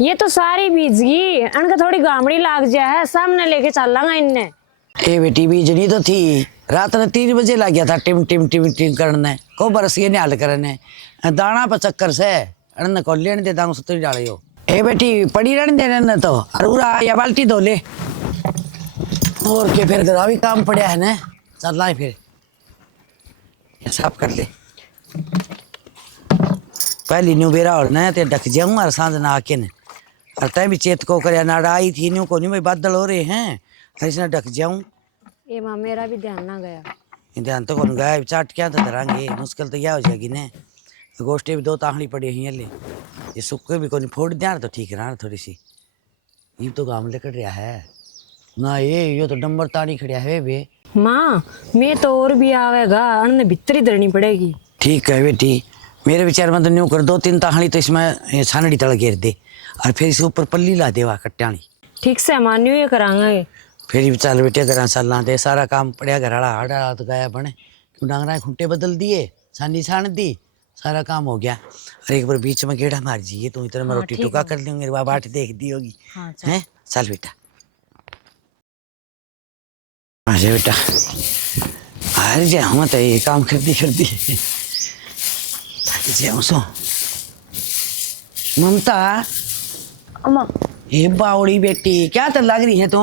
ये तो सारी बीजगी अनका थोड़ी गामड़ी लाग जाए सामने लेके चलांगा इनने। ए बेटी बीजनी तो थी रात ने 3 बजे लग गया था टिम टिम टिम टिम करने को बरस ये निहाल करने दाना पर चक्कर से अन्न को लेने दे दांग सुतरी डालियो। ए बेटी पड़ी रहने देने न तो अरूरा या बाल्टी धो ले और के फिर गदा भी काम पड़ा है ना चल लाए फिर साफ कर ले पहली न्यू बेरा और नया ते ढक जाऊं और सांझ ना आके ने और तय भी चेत को कर नाड़ा आई थी न्यू को नहीं भाई बादल हो रहे हैं ऐसा ढक जाऊं। ए माँ मेरा भी ध्यान ना गया। ध्यान तो कौन गया चाट क्या तो धरांगे मुश्किल तो यह हो जाएगी ने गोष्ठी भी 2 तांगड़ी पड़ी है ले ये सुक्के भी कोई फोड़ दिया तो ठीक है ना थोड़ी सी ये तो काम लेकर रहा है ना ये तो डंबर ताड़ी खड़िया है बे माँ मैं तो और भी आवेगा अन्न भीतरी धरनी पड़ेगी। ठीक है बेटी मेरे विचार में तो न्यू कर 2-3 तांगड़ी तो इसमें छानड़ी तल घेर दे और फिर इसके ऊपर पल्ली ला देवा कट्टानी ठीक से मान्यू ये करांगे फिर भी चल बेटे घर चलना दे सारा काम पड़िया घर वाला हाड़ा तो गया बने क्यों डांगरा खुंटे बदल दिए छानी छान दी सारा काम हो गया और एक बार बीच में गेड़ा मार जी तुम इतना मैं रोटी टुका कर लूंगी बाट देख दी होगी हैं चल बेटा आजा बेटा हार जा हम तो ये काम कर दी थक जाऊँ सो ममता अम्मा ये बावड़ी बेटी क्या तो लग रही है तू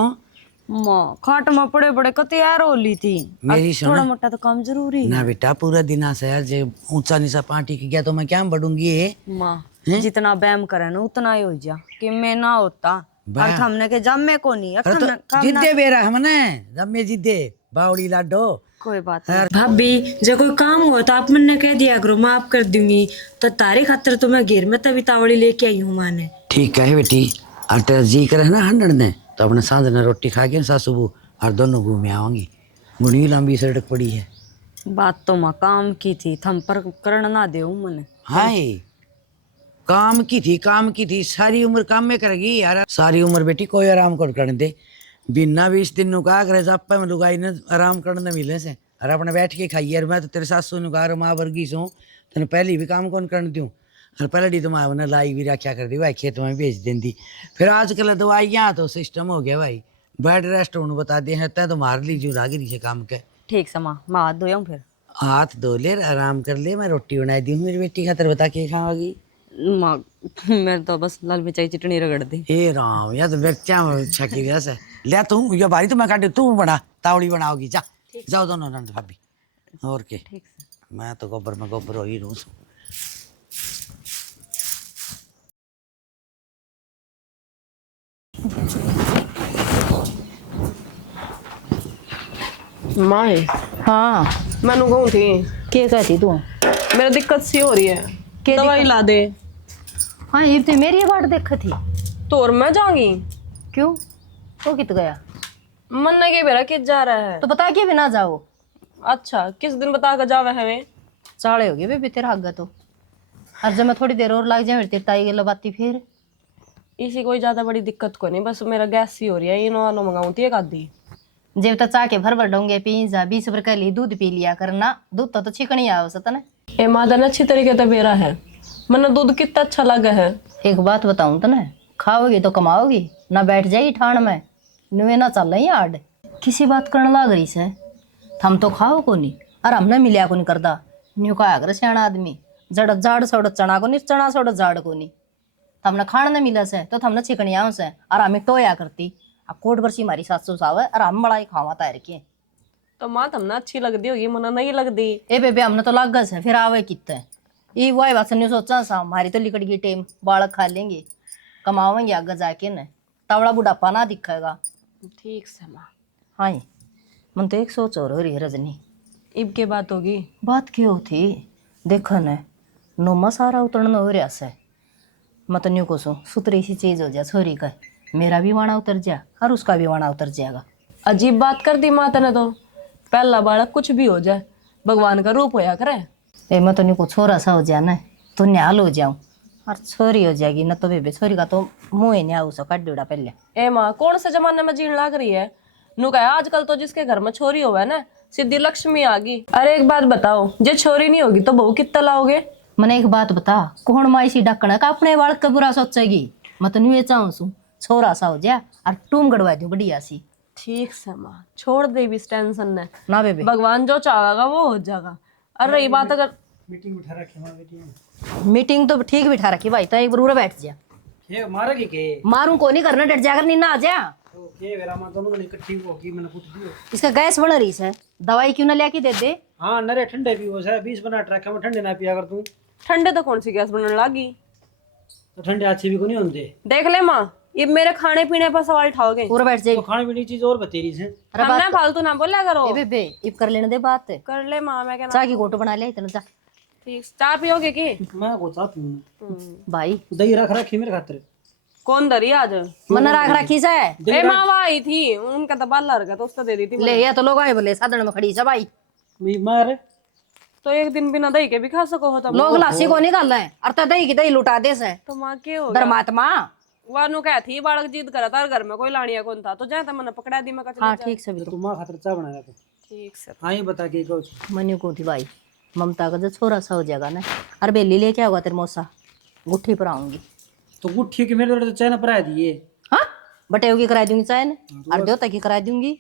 माँ खाट में पड़े पड़े कते यार होली थी मेरी सुन थोड़ा मोटा तो काम जरूरी ना बेटा पूरा दिन से यार जे ऊंचा नीचा पार्टी की गया तो मैं क्या बढ़ूंगी ये माँ जितना बैम करे ना उतना ही हो जा कि मैं ना होता और हमने के जम्मे को नहीं जिद्दे बेरा हमने जम्मे जिद्दे बावड़ी लाडो कोई बात भाभी जो कोई काम हो तो आप मैंने कह दिया करो मैं आप कर दूंगी तो तारे खातर तो मैं घेर में तभी तावड़ी लेके आई हूँ माने। ठीक है बेटी और तेरा जी करे ना हंडन ने तो अपने सांझ ने रोटी खा के सासू और दोनों घूमे आवांगी मुड़ी लंबी सड़क पड़ी है। बात तो माँ काम की थी थम पर करण ना दे मैंने हाय काम की थी सारी उम्र काम में करेगी यार सारी उम्र बेटी कोई आराम कर करने दे बिना 20 दिन का करे जापा में लुगाई ने आराम करने मिले से और अपने बैठ के खाइए और मैं तो तेरे सासू ने कहा माँ वर्गी सो तेने पहले भी काम कौन करने दूँ और पहले डी तो माँ ने लाई भी रखा कर दी भाई खेत में बेच देंगी फिर आजकल दवाइयाँ तो सिस्टम हो गया भाई बेड रेस्ट होने बता दिए हैं तय तो मार लीजिए रागिरी से काम के ठीक से माँ मैं हाथ धोया फिर हाथ धो ले आराम कर ले मैं रोटी बना दी हूँ मेरी बेटी खातर बता के खाओगी माँ मैं तो बस लाल मिर्चाई चटनी रगड़ दी ए राम या तो मिर्चा छकी वैसे ले तू ये बारी तो मैं काटे तू बना तावड़ी बनाओगी जा जाओ दोनों नंद भाभी और के मैं तो गोबर में गोबर हो ही रहूँ माँ हाँ मैनू कहूँ थी क्या कहती तू मेरा दिक्कत सी हो रही है दवाई ला दे। हाँ ये तो मेरी बाट देखा थी तो और मैं जाऊंगी क्यों तो कित गया मन ने के मेरा किस जा रहा है तो बता के भी ना जाओ। अच्छा किस दिन बता कर जावे है वे चाले हो गए बेबी तेरा आगा तो और जब मैं थोड़ी देर और लग जाए तेरी ताई गल बाती फिर इसी कोई ज्यादा बड़ी दिक्कत को नहीं बस मेरा गैस सी हो रही है इनो आनो मंगाऊं थी एक आधी जब तक चाह के भर डोंगे पी जा 20 रुपये का ली दूध पी लिया करना दूध तो चिकनी आव सत ना ए मादन अच्छी तरीके से बेरा है मन दूध कितना अच्छा लगा है। एक बात बताऊं तो ना खाओगी तो कमाओगी ना बैठ जाएगी ठाण में नुए ना चल रही आड किसी बात करने लाग रही से थम तो खाओ को नहीं और हमने मिलिया को नहीं करता न्यू का अगर सियाणा आदमी जड़ जाड़ सोड़ चना को नहीं चना सोड़ जाड़ को नहीं थमने खाना न मिला से तो थमने चिकनी आव से और हमें टोया करती अब कोट बरसी मारी सासू सावे और हम बड़ा ही खावा तार के तो माँ तुमने अच्छी लगती होगी मन नहीं लगती ए बेबे हमने तो लग गए फिर आवे कितने ये वही बात नहीं सोचा सा हमारी तो लिकट गई टेम बालक खा लेंगे कमावेंगे आगे जाके न तवड़ा बुढ़ापा ना दिखेगा। ठीक से माँ हाँ मन तो एक सोच और हो रही है रजनी इब के बात होगी बात क्यों थी देखो न नोमा सारा उतरना हो रहा से मत न्यू को सुतरी सी चीज हो जाए छोरी का मेरा भी वाणा उतर जा और उसका भी वाणा उतर जाएगा। अजीब बात कर दी माता ने तो पहला बालक कुछ भी हो जाए भगवान का रूप होया करे ए मैं तो न्यू को छोरा सा हो जाए ना तो न्याल हो जाऊं और छोरी हो जाएगी न तो बेबे छोरी का तो मुँह ही न्या उसका काट देड़ा पहले। ए माँ कौन से जमाने में जीण लाग रही है नु कहा आजकल तो जिसके घर में छोरी होवे ना सीधी लक्ष्मी आ गई। अरे एक बात बताओ जे छोरी नहीं होगी तो बहू कितना लाओगे। मैंने एक बात बता कौन माई सी डकना का अपने बाल का बुरा सोचेगी मैं तो नहीं चाहूँ सू छोरा सा हो जा और टूम गड़वा दूं बढ़िया सी। ठीक से माँ, छोड़ दे भी इस टेंशन ने। ना बेबे भगवान जो चाहेगा वो हो जाएगा। और रही बात अगर मीटिंग तो ठीक बिठा रखी भाई, तो एक बार उरे बैठ जा। ये मारेगी के मारूं को नहीं करना, डट जाकर नींद आ जा। तो के वेरा मां दोनों ने इकट्ठी होगी मैंने पूछ दियो। इसका गैस बन रही है, दवाई क्यों ना लेके दे दे। हां नरे ठंडे पीओ से 20 बना ट्रक में ठंडे ना पिया कर तू। ठंडे तो कौन सी गैस बनने लगी? तो ठंडे अच्छी भी को नहीं होते। देख ले माँ, ये मेरे खाने पीने पर सवाल उठाओगे। उरे बैठ जाए। तो खाने पीने की चीज और बतेरी से। हमने फालतू ना बोला करो। ए बेबे इब कर लेने दे बात। कर ले माँ, मैं क्या चाय की घोटो बना ले इतना जा। ठीक, चाय पियोगे की? मैं को चाह पीऊं। भाई दही रख रखी मेरे खातिर। कौन दरी आज? मन राख रखी से ए माँ वो आई थी, उनका तो बाल लग गया तो उसको दे दी थी। ले या तो लोग आए बोले साधन में खड़ी से भाई। मी मार तो एक दिन बिना दही के भी खा सको हो तब। लोग लासी को निकाल रहे और तो दही की दही लुटा दे से। तो माँ के हो धर्मात्मा। वानु क्या थी, बालक जिद करा था घर में कोई लानिया कौन था, तो जाए तो मैंने पकड़ा दी। मैं हाँ ठीक से भी तू मां खातिर चाह बनाया तो। ठीक से। हां ये बता के को मनु को थी भाई, ममता का जो छोरा सा हो जाएगा ना, अरे बेली ले क्या होगा तेरे मौसा, गुट्ठी पर आऊंगी। तो गुट्ठी के मेरे तो चैन पर आ दिए। हाँ बटेव की करा दूंगी चैन और देवता की करा दूंगी।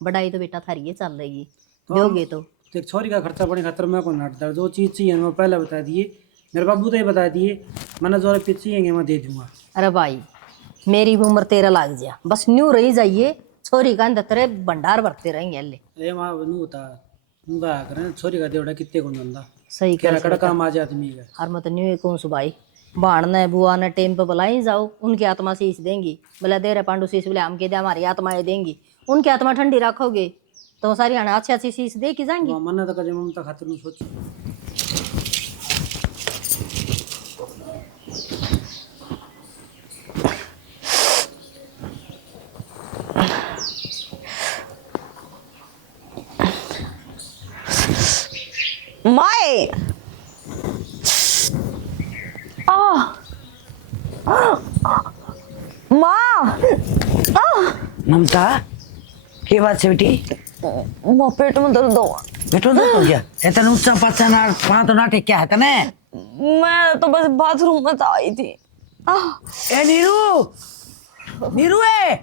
बढ़ाई तो बेटा थारी ये चल रही दोगे तो। एक छोरी का खर्चा पानी खातर मैं को नाटदार जो चीज चाहिए मैं पहले बता दिए। मेरे बाबू तो ये बता दिए मैंने जो पीछे चाहिए मैं दे दूंगा। अरे भाई मेरी भी उम्र 13 लाग जा, बस न्यू रही जाइए, छोरी का अंदर तेरे भंडार भरते रहेंगे ले। ए मां नु होता उनका करें छोरी का देवड़ा कितने को नंदा सही केरा कह कड़ा काम आज आदमी का। और मैं तो न्यू कहूँ सु भाई, बाणने बुआ ने टेम पे बुलाई जाओ, उनकी आत्मा शीश देंगी। बोला दे रहे पांडु शीश, बोले हम के दे हमारी आत्माएं देंगी। उनकी आत्मा ठंडी रखोगे तो सारी आने अच्छी अच्छी शीश दे की जाएंगी। मन तो कजे ममता खातिर नु सोच। माए माँ ममता के बात से बेटी माँ पेट में दर्द हुआ। बेटो दर्द हो गया इतना ऊंचा पाचा ना वहां तो नाटे क्या है तने। मैं तो बस बाथरूम में आई थी। ए नीरू नीरू ए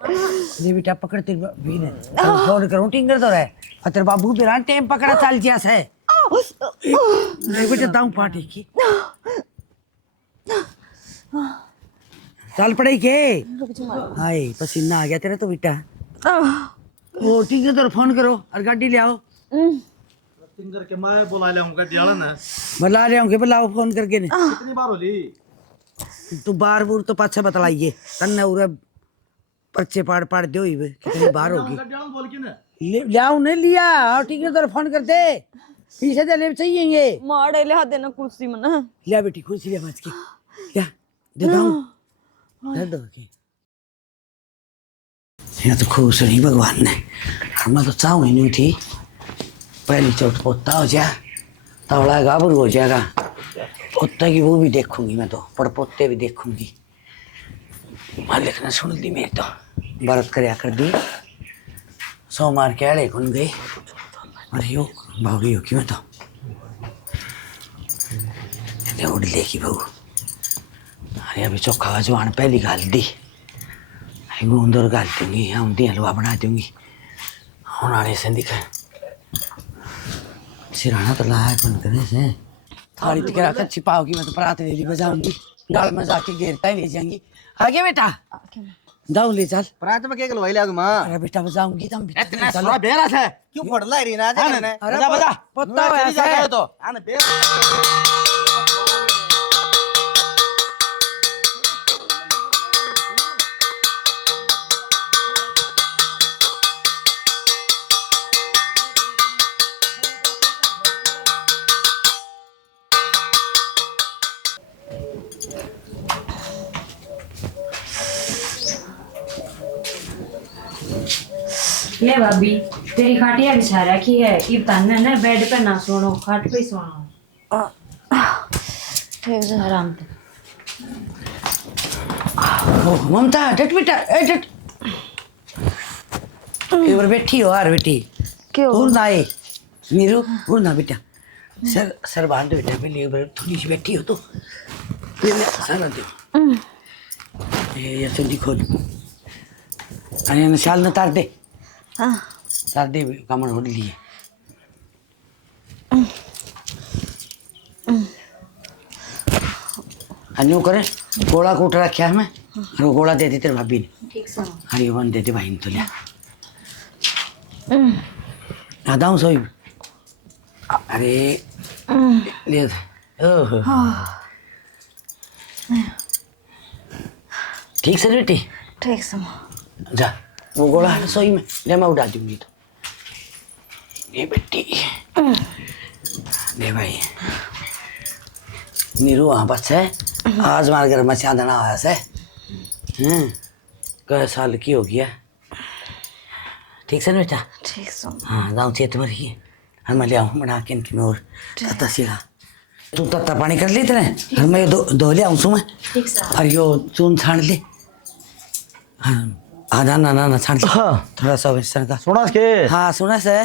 ये बेटा पकड़ तेरे भी ने फोन करूं टिंगर तो रहे और तेरे बाबू भी रान टाइम पकड़ा चल जिया से नहीं बेटा दाऊ पार्टी की चल पड़े के हाय पसीना आ गया तेरा तो बेटा। वो टिंगर तो फोन करो और गाड़ी ले आओ। टिंगर के मैं बुला ले गाड़ी वाला ना बुला रहे होंगे बुलाओ फोन करके ने। कितनी बार होली तू बार बूर तो पाछे बतलाइए तन्ने उरे पर्चे पाड़ पाड़ दो ही कितनी बार होगी। गाड़ी वाला बोल के ना लिया नहीं लिया और ठीक है तो फोन करते पीछे से ले चाहिए ये माड़े ले देना कुर्सी में ना। लिया बेटी कुर्सी लिया बच के लिया देता हूँ दर्द हो गई। ये तो खुश रही भगवान ने मैं तो चाहूँ ही नहीं थी पहली चोट पोता हो जाए तवड़ा गाभरू हो जाएगा। पोता की वो भी देखूंगी मैं तो पड़पोते भी देखूंगी। मालिक ने सुन ली मेरी तो बरत कर दी सो मार के अड़े खुन गई और यो भागी हो कि मैं तो उड़ लेगी बहू। अरे अभी चोखा जवान पहली गाल दी गूंदर गाल दूंगी आमदी हलवा बना दूंगी हूँ आने से दिखा सिराना तो लाया कौन करे से थाली तो करा कर छिपाओगी मैं तो परात ले ली बजाऊंगी गाल में जाके घेरता ही ले जाएंगी। आगे बेटा जाओ ले चल प्रात में के लवाई ले आग मां अरे बेटा बजाऊंगी तुम इतना सारा बेरा है क्यों पड़ला रे ना जाने ने अरे बजा पत्ता है तो आने बेरा ले भाभी तेरी खाटिया बिछा रखी है कि तन्ने ना बेड पे ना सोनो खाट पे सोना ठीक से आराम से। ममता डट बेटा ए डट इधर बैठी हो यार बेटी क्यों? उड़ना है नीरू उड़ना बेटा सर सर बांध बेटा पहले इधर थोड़ी सी बैठी हो तो ले सारा दे ये चुंडी खोल अरे न शाल न तार दे हाँ तार दे कमर होड़ लिए अन्यू करे गोला कूट रखा है मैं और वो गोला दे दी तेरे भाभी ने ठीक से अरे वन दे दे भाई ने तो लिया आधा हूँ सोई अरे ले ओह ठीक से बेटी ठीक से जा वो गोला है सोई में ले मैं उड़ा दूंगी तो ये बेटी ले भाई नीरू वहाँ पर से आज मार घर में चांदना आया से कै साल की हो गया ठीक से ना बेटा ठीक से हाँ गाँव चेत मर गई हम ले आऊँ बना के इनकी नोर कता सिला तू तत्ता पानी कर ली तेरे और मैं दो ले आऊँ सु मैं ठीक से और यो चून छान ले हाँ आधा ना छान ले थोड़ा सा बेसन का सुना के हाँ सुना से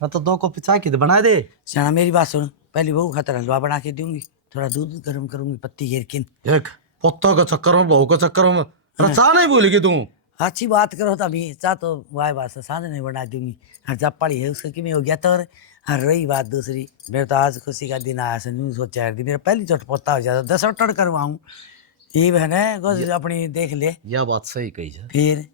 हाँ तो 2 कप चाय की तो बना दे सियाना मेरी बात सुन पहली बहू खातर हलवा बना के दूंगी थोड़ा दूध गर्म करूंगी पत्ती घेर के देख पत्ता का चक्कर में बहू का चक्कर में रचा नहीं भूलेगी तू अच्छी बात करो तभी चाह तो वाह बात से साथ नहीं बना दूंगी हर जब पड़ी है उसका कि मैं हो गया तो हर रही बात दूसरी मेरे तो आज खुशी का दिन आया न्यू सोचा दी मेरा पहली चोट पोता हो जाता 10 टन करवाऊँ ये बहन है कुछ अपनी देख ले यह बात सही कही है फिर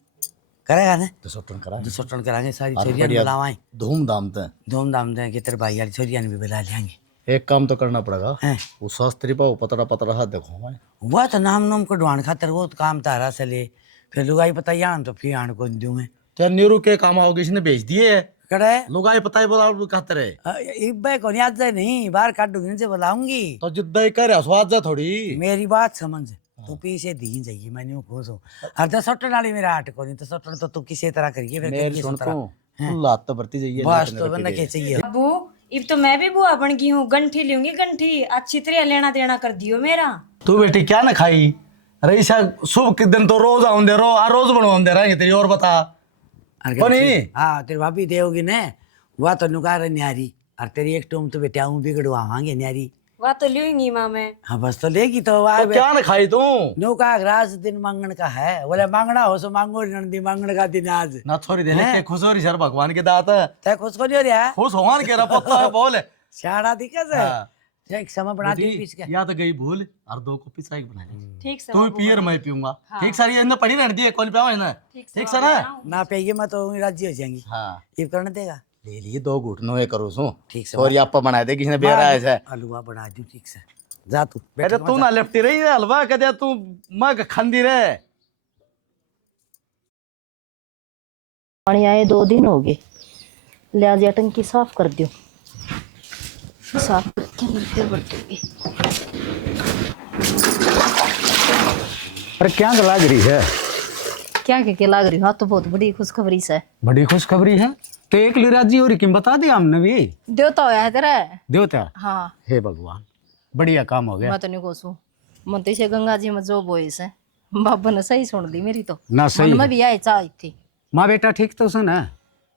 करेगा ना 200 टन करा 200 टन कराएंगे सारी और छोरियाँ बढ़िया बुलावाएं धूमधाम से धूमधाम देंगे तेरे भाई वाली छोरियाँ भी बुला लेंगे एक काम तो करना पड़ेगा हैं वो शास्त्री पाओ पतरा पतरा हाथ देखो मैं हुआ तो नाम नाम को ढवान खातर वो तो काम तारा से ले फिर लुगाई पता यान तो फिर आन को दूंगे क्या नीरू के काम आओगे इसने बेच दिए करे लुगाई पता ही बोला खातर है इब्बे को याद से नहीं बाहर काटूंगी से बुलाऊंगी तो जिद्दा ही कर स्वाद जा थोड़ी मेरी बात समझ तू पीछे दी जाइए मैंने वो खुश हूँ हर 10 टन वाली मेरा आट को नहीं तो 10 टन तो तू किसी तरह करिए फिर मेरी सुन तू लात तो बढ़ती जाइए बस तो बंदा के चाहिए अबू इब तो मैं भी बुआ बन गई हूँ गंठी लूंगी गंठी अच्छी तरह लेना देना कर दियो मेरा तू बेटी क्या ना खाई अरे ईशा शुभ के दिन तो रोज आऊं दे रो रोज बनवाऊं दे रहेंगे तेरी और बता नहीं हाँ तेरी भाभी देगी ने वह तो नुकार न्यारी और तेरी एक टूम तो बेटा हूँ बिगड़वाएंगे न्यारी वह तो लूंगी माँ मैं हाँ बस तो लेगी तो तो क्या ना खाई तू नौका राज दिन मांगण का है बोले मांगना हो सो मांगो नंदी मांगण का दिन आज ना छोरी दे ले खुश हो रही सर भगवान के दात तय खुश को नहीं हो रहा खुश होवान के रहा पत्ता है बोल शाड़ा दिखे से एक समय बना दी पीस के या तो गई भूल और 2 कॉपी चाय बना ली ठीक से तू पियर मैं पीऊंगा ठीक सर ये पड़ी रहती है कॉल पे आओ ना ठीक सर ना पेगी मैं तो राजी हो जाएंगी हाँ ये करने देगा ले लिए 2 घुट नो करो सो ठीक से और आप बना दे किसने बेरा है हलवा बना दूं ठीक से जा तू अरे तू ना लेफ्टी रही है हलवा कहते तू मग खंदी रे पानी आए 2 दिन हो गए लिहाजा टंकी साफ कर दियो साफ करके फिर भर दूंगी अरे क्या लग रही है क्या के लाग रही हाँ तो बहुत बड़ी खुशखबरी से बड़ी खुशखबरी है तो एक लिराजी हो रही कि बता दे हमने भी देवता होया है तेरा देवता हाँ हे भगवान बढ़िया काम हो गया मैं तो नहीं कोसू मन तो इसे गंगा जी में जो बोए से बाबा ने सही सुन दी मेरी तो ना सही मन में भी आई चाह थी माँ बेटा ठीक तो सुन है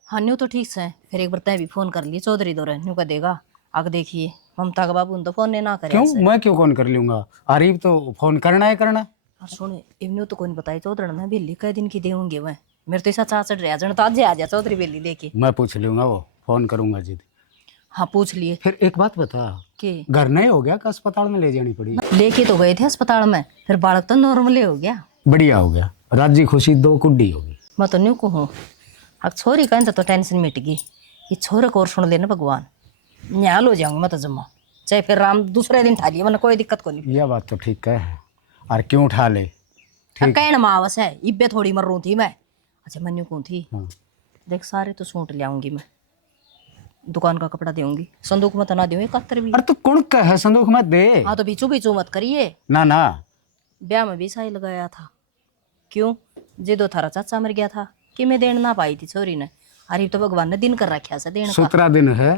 हाँ न्यू तो ठीक से फिर एक बार तय भी फोन कर लिए चौधरी दौरे न्यू का देगा आग देखिए ममता का बाबू ने तो फोन ने ना करे क्यों मैं क्यों कौन कर लूंगा आरिफ तो फोन करना है करना और सुने इवन्यू तो कोई नहीं बताई चौधरी ने बिल्ली कई दिन की देंगे वह मेरे तो ऐसा चाह चढ़ रहा जन तो आज आ जा चौधरी बिल्ली लेके मैं पूछ लूंगा वो फोन करूंगा जी हाँ पूछ लिए फिर एक बात बता कि घर नहीं हो गया कि अस्पताल में ले जानी पड़ी लेके तो गए थे अस्पताल में फिर बालक तो नॉर्मली हो गया बढ़िया हो गया राजी खुशी 2 कुड्डी होगी मैं तो न्यू कहूँ अब छोरी कहें तो टेंशन मिट गई ये छोरे को और सुन लेना भगवान न्याल हो जाऊंगी मैं तो जमा चाहे फिर राम दूसरे दिन ठा लिया मैंने कोई दिक्कत को नहीं यह बात तो ठीक है और क्यों उठा ले कहना मावस है इब्बे थोड़ी मर रू थी मैं अच्छा मैं न्यू कहूँ थी हाँ। देख सारे तो सूट ले आऊंगी मैं दुकान का कपड़ा दूंगी संदूक में तो ना दूंगी कत्तर भी अरे तो कौन का है संदूक मत दे हाँ तो बीचू बीचू मत करिए ना ना ब्याह में भी साई लगाया था क्यों जे दो थारा चाचा मर गया था कि मैं देन ना पाई थी छोरी ने अरे तो भगवान ने दिन कर रखा से देने का 17 दिन है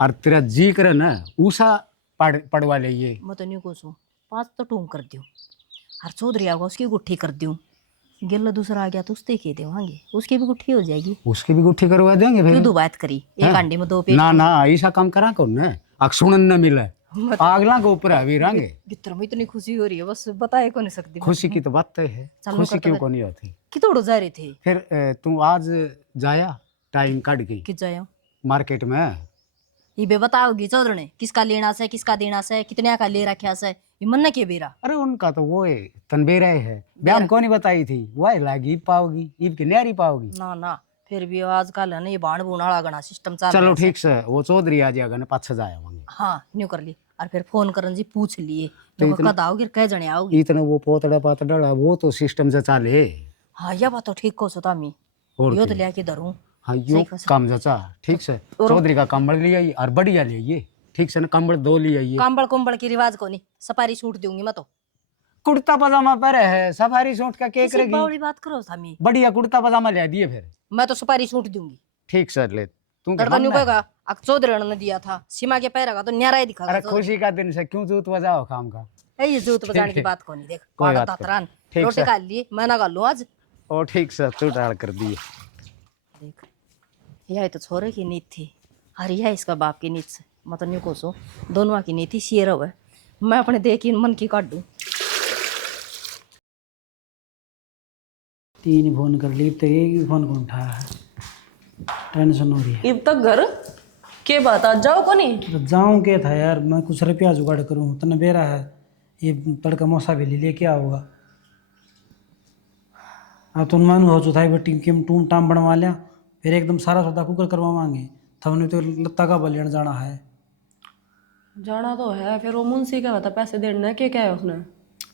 और तेरा जी करे ना ऊषा पड़वा ले मैं तो नहीं कोसू 5 तो टूम कर दूँ और चौधरी आगा उसकी गुट्ठी कर दूँ गिल्ला दूसरा आ गया तो उससे के देवांगे उसकी भी गुट्ठी हो जाएगी उसकी भी गुट्ठी करवा देंगे फिर क्यों दो बात करी एक हाँ। अंडे में 2 पे ना ना ऐसा काम करा कौन ने अक्सुणन न मिले पागला के ऊपर अभी रंग गित्र में इतनी खुशी हो रही है, बस बताए को नहीं सकती। खुशी की तो बात तय है, चलो खुशी करते क्यों हैं। को नहीं होती। कितोड़ो जा रहे थे फिर तू आज जाया टाइम काट गई कि जाया मार्केट में। ये बे बताओगी चौधरी किसका लेना से, किसका देना से, कितने का ले रखा से, ये मन के बेरा। अरे उनका तो वो है तनबेरा है, ब्याह को नहीं बताई थी, वह लागी पाओगी ईब की न्यारी पाओगी। ना ना फिर भी आजकल है ना ये बाण बूढ़ा गणा सिस्टम चल चलो रहा है। ठीक से वो चौधरी आ जाएगा ना, पाछे जाया होंगे। हाँ न्यू कर ली और फिर फोन करन जी पूछ लिए तो तो कद आओगे कह जने आओगी। इतना वो पोतड़ा पातड़ा वो तो सिस्टम से चाले। हाँ यह बात तो ठीक को सोता मी और यो तो क्या? लिया के धरूं। हाँ यो काम जचा ठीक से। चौधरी का कंबल ले आई और बढ़िया ले आइए ठीक से ना, कंबल 2 ले आइए। कांबड़ कुंबड़ की रिवाज को नहीं, सफारी छूट दूंगी मैं तो। कुर्ता पजामा पहरे है, सफारी सूट का केक किसी रहेगी। बावड़ी बात करो सामी, बढ़िया कुर्ता पजामा ले दिए फिर। मैं तो सफारी छूट दूंगी। ठीक सर ले तू करता न्यू कहेगा अक चौधरी ने दिया था, सीमा के पैर तो न्यारा ही दिखा। अरे खुशी का दिन से क्यों जूत बजाओ काम का। ये जूत बजाने की बात को नहीं। देख कोई बात बात नहीं। तातरान ठीक रोटी से। खा ली मैं ना खा लूं आज। ओ ठीक सर तू डाल कर दिए। देख यह तो छोरे की नीत थी और यह इसका बाप की नीत से, मैं तो न्यू को सो दोनों की नीति शेयर हुआ। मैं अपने देख मन की काट दूं। 3 फोन कर ली तो एक भी फोन कौन उठाया है, टेंशन हो रही है। इब तक घर के बात आज जाओ को नहीं। तो जाऊँ क्या था यार, मैं कुछ रुपया जुगाड़ करूँ, तने बेरा है ये तड़का मौसा भी ले लिए क्या होगा। अब तुम मन हो चुका है बटी के टूम टाम बनवा लिया, फिर एकदम सारा सौदा कुकर करवावांगे, हमने तो लत्ता का बलियन जाना है। जाना तो है, फिर वो मुंशी का बता पैसे देना के क्या है उसने।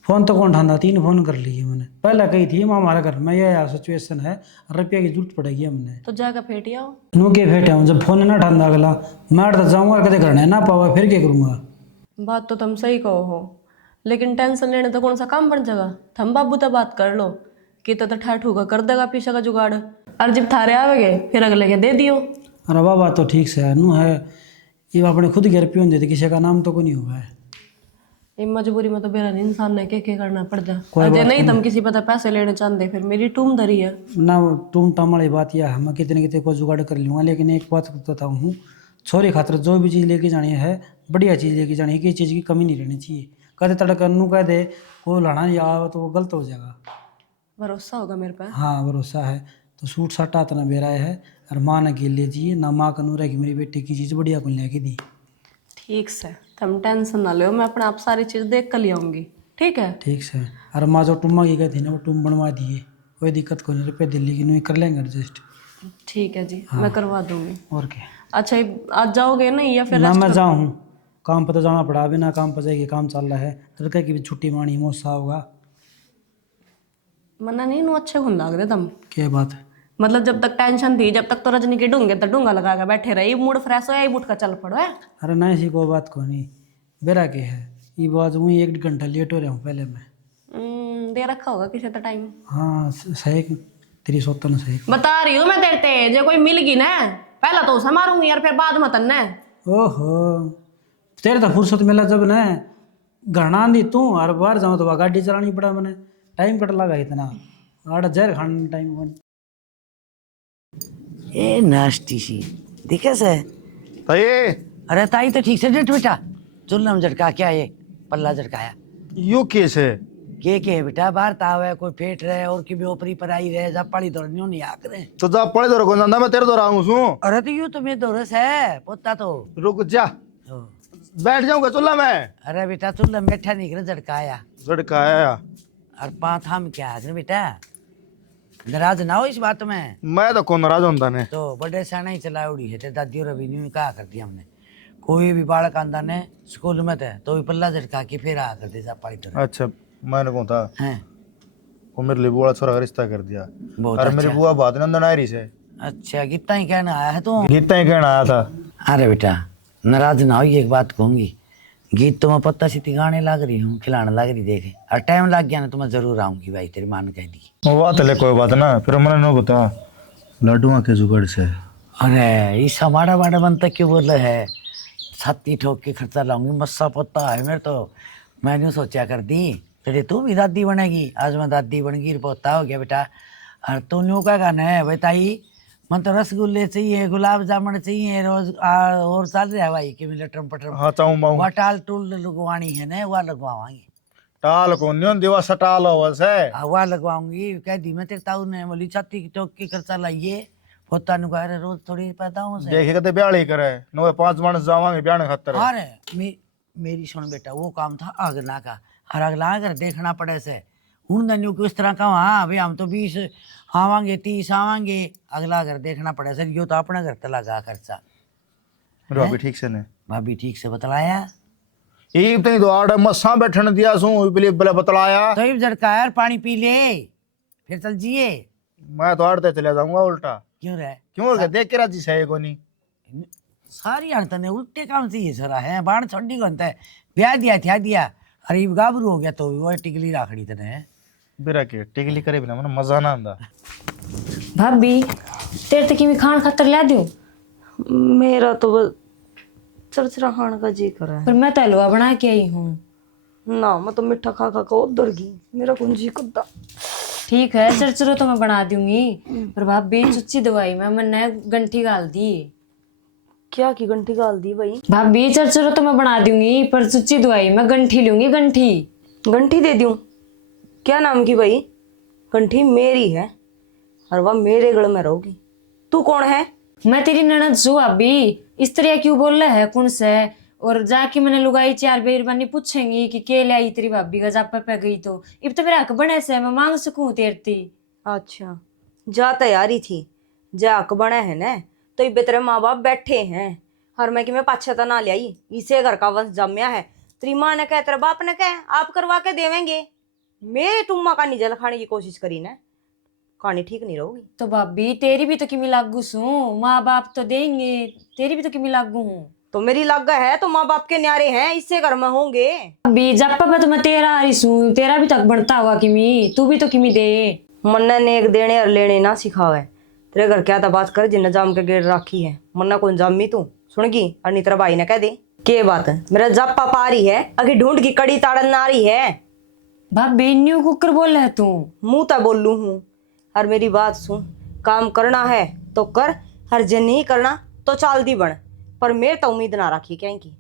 फोन तो कौन उठाता, 3 फोन कर लिए मैंने, पहले कही थी माँ हमारे घर में यह सिचुएशन है, रुपया की जरूरत पड़ेगी हमने। तो जाकर फेटी आओ। नो के फेटे हूँ, जब फोन ना उठाता अगला मैं तो जाऊँगा कदे घर ना पावा, फिर क्या करूँगा। बात तो तुम सही कहो हो, लेकिन टेंशन लेने तो कौन सा काम बन जाएगा। थम बाबू तो बात कर लो कि तो ठाठ होगा कर देगा पीछे का जुगाड़, और जब थारे आवेगे फिर अगले के दे दियो। अरे वाह बात तो ठीक से है नू है, ये अपने खुद घर पे होते किसी का नाम तो को नहीं हुआ है। ये मजबूरी में तो बेरा इंसान ने के करना पड़ जा। अजय नहीं तुम किसी पता पैसे लेने चाहते फिर मेरी टूम धरी है ना तुम टाम वाली बात यह है, मैं कितने कितने को जुगाड़ कर लूँगा, लेकिन एक बात बताता हूँ, छोरी खातर जो भी चीज़ लेके जानी है बढ़िया चीज़ लेके जानी है, किसी चीज़ की कमी नहीं रहनी चाहिए। कहते तड़का नू कह दे वो लाना या तो वो गलत हो जाएगा। भरोसा होगा मेरे पे। हाँ भरोसा है, तो सूट साटा इतना बेरा है और माँ ने गिर लीजिए ना, माँ का नूर है कि मेरी बेटी की चीज़ बढ़िया को लेके दी। ठीक से तुम टेंशन ना लो, मैं अपने आप सारी चीज देख कर ले आऊंगी। ठीक है ठीक से, और माँ जो टुम्मा की कहती ना वो टुम बनवा दिए, कोई दिक्कत को नहीं, रुपये दिल्ली की नहीं कर लेंगे एडजस्ट। ठीक है जी मैं करवा दूंगी। और क्या अच्छा आज जाओगे नहीं या फिर ना मैं जाऊँ, काम पर तो जाना पड़ा, अभी ना काम पर जाएगी, काम चल रहा है, तड़के की भी छुट्टी मानी मौसा होगा। मना नहीं नू अच्छे खुन लाग रहे तुम। क्या बात है, मतलब जब तक टेंशन थी, जब तक तो रजनी के डूंगे तो डूंगा लगा के बैठे रहे, मूड फ्रेश हो या उठ कर चल पड़ो है। अरे नहीं सी कोई बात को नहीं, बेरा के है ये बात, वही 1 घंटा लेट हो रहा हूँ पहले मैं। दे रखा होगा किसी तो टाइम। हाँ सही तेरी सोतन सही। बता रही हूँ मैं तेरे जो कोई मिल गई ना पहला तो उसे मारूंगी यार, फिर बाद में तन्ने। ओहो तेरे तो फुर्सत मिला जब न घरना दी तू और बाहर जाऊँ तो गाड़ी चलानी पड़ा मैंने, टाइम कट लगा इतना, आड़ा जहर खाने टाइम बन। ए नास्टी सी दिखे से। ये अरे ताई तो ठीक से डेट बेटा, चुल्ला में झटका क्या ये पल्ला झटकाया यो केस है के बेटा बाहर ताव है, कोई फेट रहे और की भी ओपरी पर आई रहे, जब पड़ी तो नहीं आक रहे। तो जा पड़े दो कौन मैं तेरे दो आऊँ सू। अरे तो यूं तो मेरे दोरस है पोता तो। रुक जा ओ, बैठ जाऊंगा चुल्ला में। अरे बेटा चुल्ला में बैठा नहीं कर झटकाया झटकाया और पाँच हम क्या है बेटा, नाराज ना हो इस बात में। मैं तो कौन नाराज होता ने। तो बड़े साना ही चला उड़ी है, ते दादी और अभी नहीं कहा करती हमने, कोई भी बालक आंदा ने स्कूल में थे तो भी पल्ला झटका के फिर आ करते सब पड़ी तो। अच्छा मैंने कौन था हैं वो मेरे लिए बुआ छोरा का रिश्ता कर दिया। बहुत अरे मेरी अच्छा। बुआ बात नंदन आयरी से अच्छा कितना ही कहना आया है तू। गीता ही कहना आया था। अरे बेटा नाराज ना हो, एक बात कहूंगी, गीत तो मैं पत्ता सी गाने लग रही हूँ, खिलाने लग रही देखे, और टाइम लग गया ना तो मैं जरूर आऊंगी भाई, तेरी मान कह दी। वो बात है कोई बात ना, फिर मैंने नो बता लड्डुआ के जुगाड़ से। अरे ईसा माड़ा माड़ा बनता क्यों बोल है, छाती ठोक के खर्चा लाऊंगी, मस्सा पत्ता है मेरे तो। मैंने सोचा कर दी तेरे तू भी दादी बनेगी, आज मैं दादी बन गई, पोता हो गया बेटा। और तू न्यू क्या गाना है भाई ताई, मन तो रसगुल्ले चाहिए, गुलाब जामुन चाहिए रोज। और चल रहा है भाई कि मिले टम पटम। हाँ चाहूँ माऊ वह टाल टूल लगवानी है ना, वह लगवावांगे। टाल को न्यों दिवा सटाल हो से वह लगवाऊंगी। कह दी मैं तेरे ताऊ ने बोली छाती की चौकी कर चलाइए पोता नु कह रहे रोज थोड़ी पता हूँ से। देखे कदे ब्याह ही करे नो 5 मानस जावांगे ब्याह खातर। अरे मेरी सुन बेटा, वो काम था अगला का, हर अगला कर देखना पड़े से। हूं दन्यू को इस तरह का हाँ भाई हम तो 20 आवांगे 30 आवांगे, अगला घर देखना पड़े सर। यो तो अपना घर तला गा खर्चा। मेरे भाभी ठीक से ने भाभी ठीक से बतलाया एक तई तो आड़ मसा बैठन दिया सू बले बले बतलाया तो इब झटका यार पानी पी ले फिर चल जिए। मैं तो आड़ते चले जाऊंगा उल्टा। क्यों रे? क्यों रे देख के राजी सही कोनी सारी अड़तने उल्टे काम से ये सरा है। बाण छोड़ी गंत है ब्याह दिया था दिया। अरे गाबरू हो गया तो वो टिकली राखड़ी तने बिरा के टिकली करे बिना मन मजा ना आंदा। भाभी तेरे तक मी खान खातर ला दूं? मेरा तो बस चरचरा खाने का जी कर रहा है। पर मैं तो हलवा बना के आई हूँ ना मैं तो मिठा खा खा के उधर गई, मेरा कौन जी करता। ठीक है चरचरो तो मैं बना दूंगी, पर भाभी सच्ची दवाई में मैंने गंठी गाल दी। क्या की घंटी गाल दी भाई? भाभी चरचरो तो मैं बना दूंगी, पर सच्ची दवाई मैं गंठी लूंगी। गंठी घंटी दे दूं? क्या नाम की भाई? घंटी मेरी है और वह मेरे गल में रहोगी। तू कौन है? मैं तेरी ननद सू भाभी। इस तरह क्यों बोल रहा है कौन से? और जाके मैंने लुगाई 4 बेरबानी पूछेंगी कि के लाई तेरी भाभी का जापा पे गई तो इब तो मेरा हक बने से मैं मांग सकूं तेरती। अच्छा जा तैयारी थी जा हक बना है ना, तो इबे तेरे माँ बाप बैठे हैं और मैं कि मैं पाछा तो ना लाई, इसे घर का वंश जम्या है। तेरी माँ ने कह तेरे बाप ने कह आप करवा के देवेंगे। मेरे टुम्मा का निजल खाने की कोशिश करी ना, कहानी ठीक नहीं रहोगी। तो भाभी तेरी भी तो किमी लागू सू, माँ बाप तो देंगे, तेरी भी तो किमी लागू हूँ। तो मेरी लागा है तो माँ बाप के न्यारे हैं, इससे घर में होंगे। अभी जापा पे तो मैं तेरा आ रही हूँ, तेरा भी तक बनता होगा किमी, तू भी तो किमी दे। मन्ना ने एक देने और लेने ना सिखावे। तेरे घर क्या था बात कर जिन्ना जाम के गेट राखी है, मन्ना कौन जामी तू सुनगी और नहीं तेरा भाई ने कह दे के बात है। मेरा जापा पा रही है अगे ढूंढ की कड़ी ताड़न ना रही है। भाभी न्यू कुकर बोल रहा है तू? मुंह तो बोलू हूँ और मेरी बात सुन, काम करना है तो कर, हर जन नहीं करना तो चाल दी बन, पर मेरे तो उम्मीद ना रखी क्या की।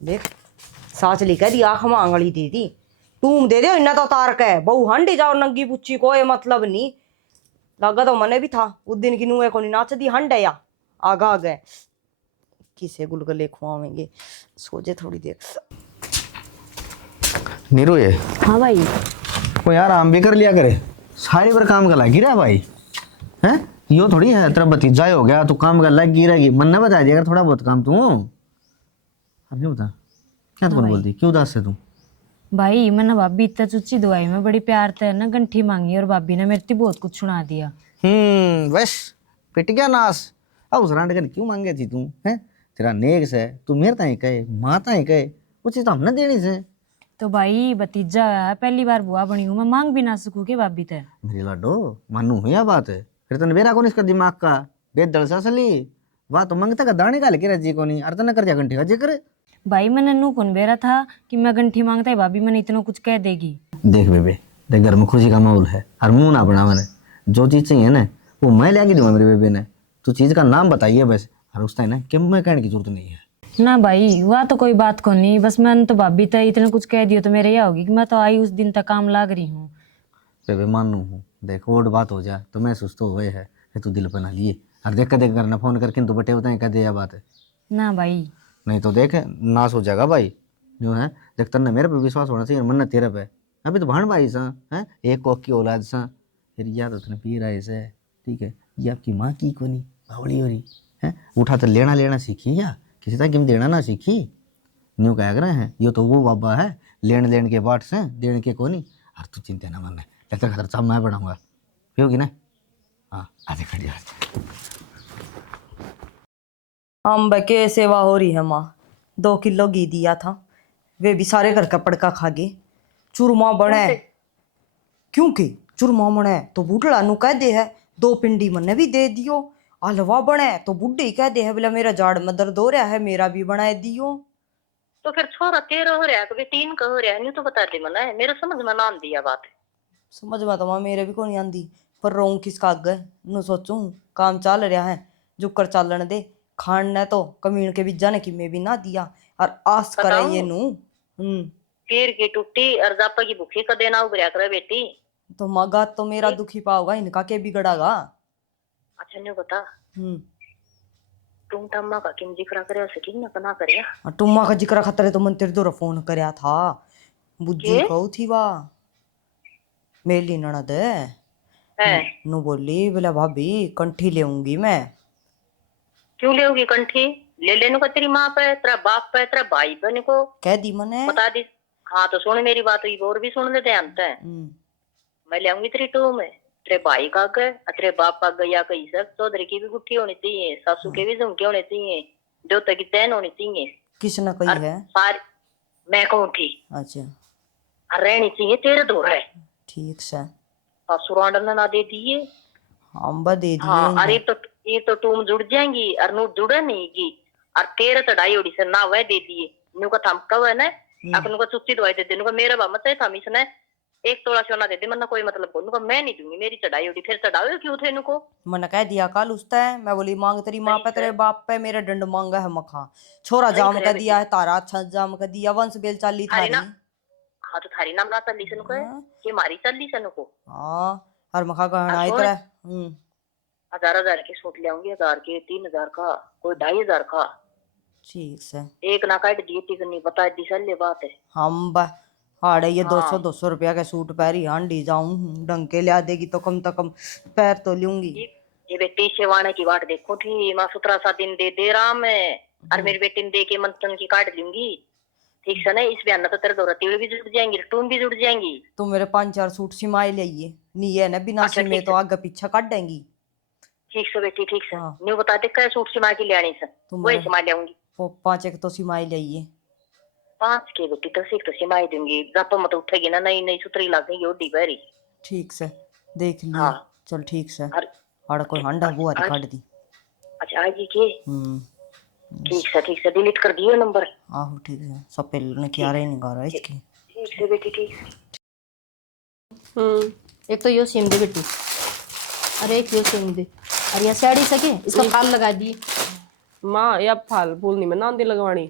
देख साच लिखा दी आख मांगली दी थी टूम दे दे इन्ना तो तार के बहु हंडी जाओ नंगी पुच्ची कोई मतलब नहीं। लगा तो मने भी था उस दिन की नुए को नहीं नाच दी हंड या आगा गए किसे गुलगुले खुआवेंगे सोचे थोड़ी देर। नीरू ये हाँ भाई कोई यार आम भी कर लिया करे, सारी बार काम कर लगी रहा भाई हैं। यो थोड़ी है तेरा भतीजा हो गया तू काम कर लगी रहेगी। मन ने बता दिया थोड़ा बहुत काम तू अब नहीं बता क्या तुम बोलती क्यों उदास है तू? भाई मैंने भाभी इतना चुच्ची दवाई में बड़ी प्यार से ना गंठी मांगी और भाभी ने मेरे बहुत कुछ सुना दिया। बस पिट गया नास। अब उस रांड कर क्यों मांगे थी तू हैं? तेरा नेक से तू मेरे ताई कहे माँ ताई कहे वो चीज तो हमने देनी से। तो भाई भतीजा है पहली बार बुआ बनी हूँ, मैं मांग भी ना सकूँ के भाभी ते। मेरी लाडो मानू हुई या बात है फिर तने बेरा कौन इसका दिमाग का बेद दल असली वाह तो मंगता का दाने का लेके रजी को नहीं अरे कर जा घंटे का जिक्र। भाई मैंने नू कौन बेरा था कि मैं गंठी मांगता है भाभी मैंने इतना कुछ कह देगी। देख बेबे देख घर में खुशी का माहौल है और मुंह ना बना मैंने जो चीज चाहिए ना वो मैं ले दूंगा मेरे बेबे ने। तू चीज का नाम बताइए बस और उस टाइम ना कि मैं कहने की जरूरत नहीं है ना भाई वह तो कोई बात को नहीं, बस मैंने तो भाभी तो इतना कुछ कह दियो तो मेरे यह होगी कि मैं तो आई उस दिन तक काम लाग रही हूँ। बेबे मानू हूँ देख और बात हो जाए तो मैं सुस्त तो हुए है कि तू दिल पर ना लिए और देख देख करना फोन करके तू बटे बताए कह दे यह बात है ना भाई नहीं तो देख नाश हो जाएगा भाई जो है देख तेरे मेरे पे विश्वास होना चाहिए मन तेरे पे अभी तो भाण भाई सा है एक कोक की औलाद सा फिर याद होता पी रहा है ठीक है ये आपकी माँ की कोनी बावड़ी हो रही है उठा तो लेना लेना सीखी या किसी तक गिम देना ना सीखी न्यू कह रहे हैं ये तो वो बाबा है लेन लेन के बाट से देने के कोनी और तू चिंता ना मन लगता खर्चा मैं बढ़ाऊंगा पियोगी ना हाँ आधे खड़ी हम के सेवा हो रही है माँ 2 किलो घी दिया था वे भी सारे घर का पड़का खा गए। चूरमा बने क्योंकि चूरमा बने तो बूढ़ा नु कह दे है 2 पिंडी मने भी दे दियो। हलवा बने तो बुढ़ी ही कह दे है बोला मेरा जाड़ में दर्द हो रहा है मेरा भी बनाए दियो। तो फिर छोरा 13 हो रहा है तो 3 का हो रहा है नहीं तो बता दे मना है मेरे समझ में नाम दिया बात है। समझ में तो मां मेरे भी को नहीं आंदी, पर रोऊं किसका आगे नु सोचूं। काम चल रहा है, जुकर चालन दे। खान ने तो कमीन के बिजा ने कि मैं भी ना दिया, और आस करे ये नु। पीर की टूटी और जापा की भूखी का देना उबरिया करे बेटी। तो मगा तो मेरा दुखी पाओगा, इनका के बिगड़ागा। अच्छा नहीं बता तुम टम्मा का किम जिक्र करे सकी ना कना करे। टुम्मा का जिक्र खतरे तो मन तेरे दो फोन करया था, बुज्जी कहू थी वा मेली ननद है नु बोली बोला भाभी कंठी लेऊंगी मैं। क्यों लेगी कंठी? ले लेने को तेरी माँ पे, तेरा बाप पे, तेरा भाई पे को कह दी मने। बता दी। हाँ तो सुन मेरी बात हुई और भी सुन ले ध्यान से। मैं ले आऊंगी तेरी टू में, तेरे भाई का गए तेरे बाप का गया कही सक। चौधरी की भी गुट्ठी होनी चाहिए, सासू के भी झुमके होने चाहिए, देवता की चैन होनी चाहिए। किसने कही है? सारी मैं कहूँ थी। अच्छा रहनी चाहिए तेरे दो है। ठीक से ससुराल ने ना दे दिए। हम दे दिए। हाँ अरे तो ये तो टूम जुड़ जाएंगी और नू जुड़े नहीं की। और तेरे चढ़ाई उड़ी से ना वह दे दिए नु का थम कब है ना अपन को चुस्ती दवाई दे देने को मेरा बाप मत था इसने एक तोड़ा सोना दे दे मन्ना कोई मतलब बोलूंगा मैं नहीं दूंगी। मेरी चढ़ाई उड़ी फिर चढ़ाओ क्यों थे इनको। मैंने कह दिया कल उसने, मैं बोली मांग तेरी माँ पे तेरे बाप पे, मेरे डंड मांगा है मखा। छोरा जाम कर दिया है तारा, अच्छा जाम कर दिया, वंश बेल चाली थारी। हाँ तो थारी नाम ना चली सन को कि मारी चली सन को। हाँ और मखा गहना इधर। 1000 के सूट ले आऊंगी, 1000 के 3000 का कोई 2500 का। ठीक से एक ना काट दिए टिक नहीं पता दी सल्ले बात है। हम हाड़े ये 200 रुपया के सूट पहरी हांडी जाऊं ढंग के लिया देगी तो कम पैर तो लूंगी। ये बेटी सेवाने की बात देखो थी माँ 17 दिन दे रहा मैं और मेरी बेटी ने दे के मंथन की काट लूंगी। ठीक से ना इस बयान तो तेरे दो तिल भी जुड़ जाएंगी, टूम भी जुड़ जाएंगी। तो मेरे 5-4 सूट सिमाई लाइए नहीं है ना बिना सिमे तो आगे पीछे काट देंगी। ठीक से बेटी ठीक से न्यू बता दे क्या सूट सिमा की ले आनी से वही सिमा ले आऊंगी। 5 एक तो सिमाई लाइए। 5 के बेटी तो सिर्फ तो सिमाई दूंगी, जब मत उठेगी ना नई नई सुतरी लगेगी ओडी बहरी। ठीक से देख लिया। चल ठीक से हाड़ कोई हंडा बुआ काट दी। अच्छा आज के ठीक से डिलीट कर दियो नंबर। आहो ठीक है सब पहले ने क्या रहे नहीं गा रहा इसकी। ठीक से बेटी ठीक। एक तो यो सिम दे बेटी, अरे एक यो सिम दे, अरे ये साड़ी सके इसका फाल लगा दी। माँ या फाल फूल नहीं मैं नांदी लगवानी,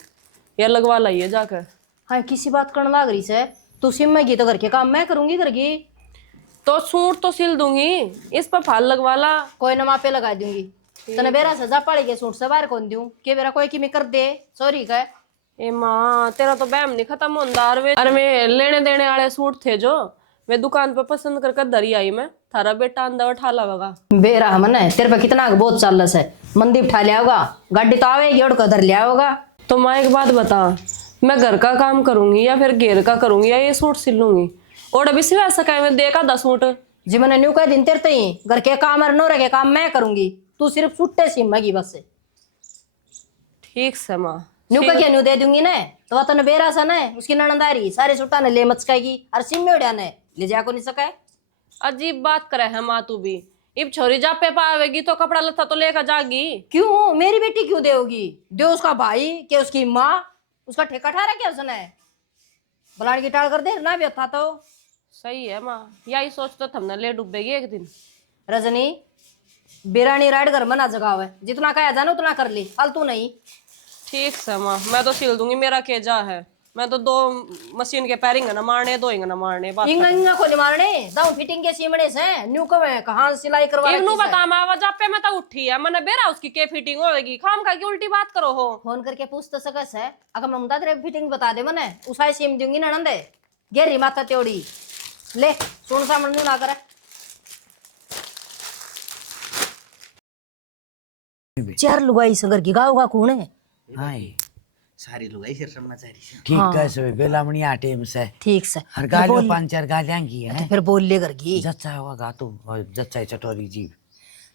या लगवा लाइए जाकर। हाँ किसी बात करने लग रही से तू सिम में गई तो घर के काम मैं करूंगी घर की। तो सूट तो सिल दूंगी, इस पर फाल लगवा ला। कोई ना मापे लगा दूंगी तने बेरा सजा पड़ेगी सूट से बाहर कौन दूं के बेरा कोई की मैं कर दे सॉरी का। ए माँ तेरा तो बैम नहीं खत्म होता। अरे वे लेने देने वाले सूट थे जो मैं दुकान पे पसंद कर दरी आई मैं, थारा बेटा अंदर उठा लागा। बेरा मन है तेरे पे कितना बहुत चाल है, मंदी उठा लिया होगा गाड़ी तो आवेगी और कदर लिया होगा। तो माँ एक बात बता, मैं घर का काम करूंगी या फिर घेर का करूंगी या ये सूट सिलूंगी? और अभी से वैसा कहे मैं देखा 10 सूट जी मैंने न्यू कह दिन तेरे ही घर के काम और नौरे के काम मैं करूंगी, तू सिर्फ सुट्टे सिमेगी बस। ठीक से माँ न्यू का क्या न्यू दे दूंगी ना तो वह तने बेरा सा ना उसकी ननदारी सारे सुट्टा ने ले मचकाएगी और सिम में उड़ा ने ले जा को नहीं सका। अजीब बात करे है माँ तू भी, इब छोरी जा पे पावेगी तो कपड़ा लत्ता तो लेकर जागी। क्यों मेरी बेटी क्यों देगी? दे उसका भाई के उसकी माँ उसका ठेका ठहरा क्या उसने बलाड़ की टाल कर दे ना भी था तो सही है माँ, यही सोच तो हमने ले डूबेगी एक दिन। रजनी बिरानी राइड घर मना जगह है जितना कहा जाना उतना कर ली फालतू नहीं। ठीक से माँ मैं तो सिल दूंगी, मेरा केजा है, मैं तो 2 मशीन के पैरिंग ना मारने 2 इंग ना मारने बात इंगा इंगा को नहीं मारने दाऊ फिटिंग के सीमने से न्यू को मैं कहां सिलाई करवा इवनु बता मैं आवाज पे मैं तो उठी है मैंने बेरा उसकी के फिटिंग होएगी, खाम खा की उल्टी बात करो हो। फोन करके पूछ तो सकस है अगर ममता तेरे फिटिंग बता दे मने उसाई सीम दूंगी ननंदे गेरी माता त्योड़ी ले सुन सामने न्यू ना करे। चार लुगाई सगर की गाँव का कौन है? हाँ सारी लुगाई सिर समाचारी से ठीक है सब बेलामणी आटे में से ठीक से हर गालियों 5-4 गालियां की है फिर बोल ले घर की जच्चा होगा गा तू और जच्चा चटोरी जीव।